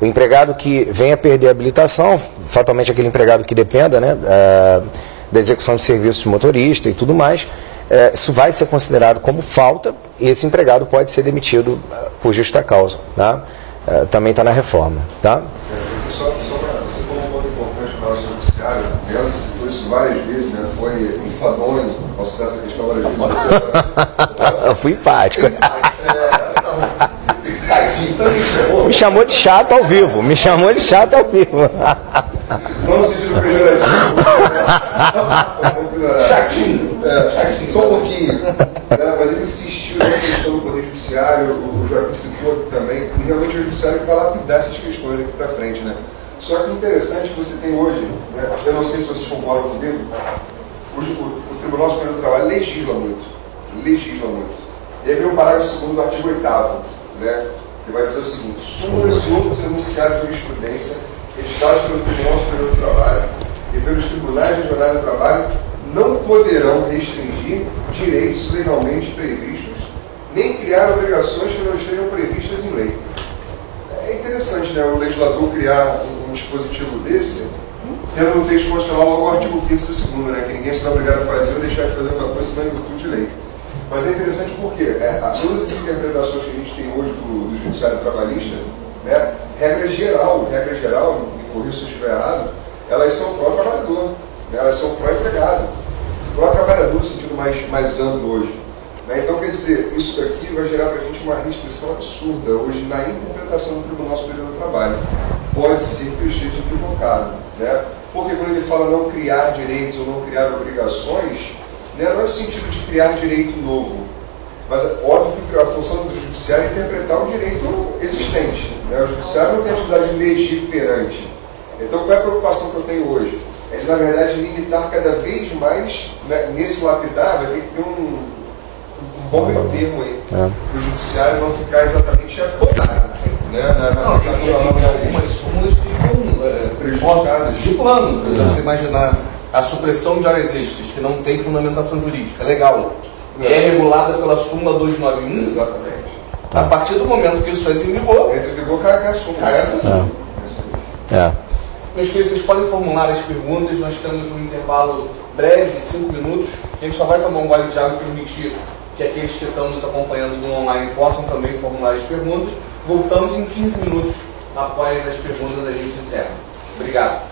O empregado que venha perder a habilitação, fatalmente aquele empregado que dependa, né, da execução de serviços de motorista e tudo mais, isso vai ser considerado como falta e esse empregado pode ser demitido por justa causa. Tá? Também está na reforma. Tá? Só para você falou um ponto importante para o nosso judiciário, ela citou isso várias vezes, né? Foi enfadonho, posso citar essa questão várias vezes. Eu fui enfático. Me chamou de chato ao vivo. Me chamou de chato ao vivo. Não no sentido pejorativo. Chatinho. Chatinho. Só um pouquinho. Mas ele insistiu na questão do Poder Judiciário, o Joaquim citou aqui também, e realmente o Judiciário vai lapidar essas questões aqui para frente, né? Só que interessante que você tem hoje, né? Eu não sei se vocês concordam comigo, o Tribunal Superior do Trabalho legisla muito. E aí vem o parágrafo 2º do artigo 8º, né? Que vai dizer o seguinte: súmulas e outros enunciados de jurisprudência editados pelo Tribunal Superior do Trabalho e pelos Tribunais Regionais do Trabalho não poderão restringir direitos legalmente previstos, nem criar obrigações que não estejam previstas em lei. É interessante, né, o legislador criar um dispositivo desse, tendo no texto constitucional logo o artigo 5º e 2º, né, que ninguém será obrigado a fazer ou deixar de fazer alguma coisa senão em virtude de lei. Mas é interessante porque todas as interpretações que a gente tem hoje do judiciário trabalhista, né, regra geral, me corrija se eu estiver errado, elas são pró-trabalhador, né, elas são pró-empregado. Pró-trabalhador no sentido mais amplo hoje. Né? Então, quer dizer, isso daqui vai gerar para a gente uma restrição absurda hoje na interpretação do Tribunal Superior do Trabalho. Pode ser que eu esteja equivocado. Né? Porque quando ele fala não criar direitos ou não criar obrigações, né, não é no sentido de criar direito novo, mas é óbvio que a função do judiciário é interpretar o direito existente. Né? O judiciário não tem a atividade legiferante. Então, qual é a preocupação que eu tenho hoje? É de, na verdade, limitar cada vez mais, né, nesse lapidar, vai ter que ter um bom meio termo aí, para o judiciário não ficar exatamente acotado. Né, algumas súmulas ficam prejudicadas de plano. Por exemplo, você imaginar a supressão de horas extras, que não tem fundamentação jurídica, legal. É regulada pela súmula 291. Exatamente. A partir do momento que isso entra em vigor, cai a súmula. Cai a súmula. Meus queridos, vocês podem formular as perguntas. Nós temos um intervalo breve de 5 minutos. A gente só vai tomar um gole de água e permitir que aqueles que estão nos acompanhando no online possam também formular as perguntas. Voltamos em 15 minutos após as perguntas, a gente encerra. Obrigado.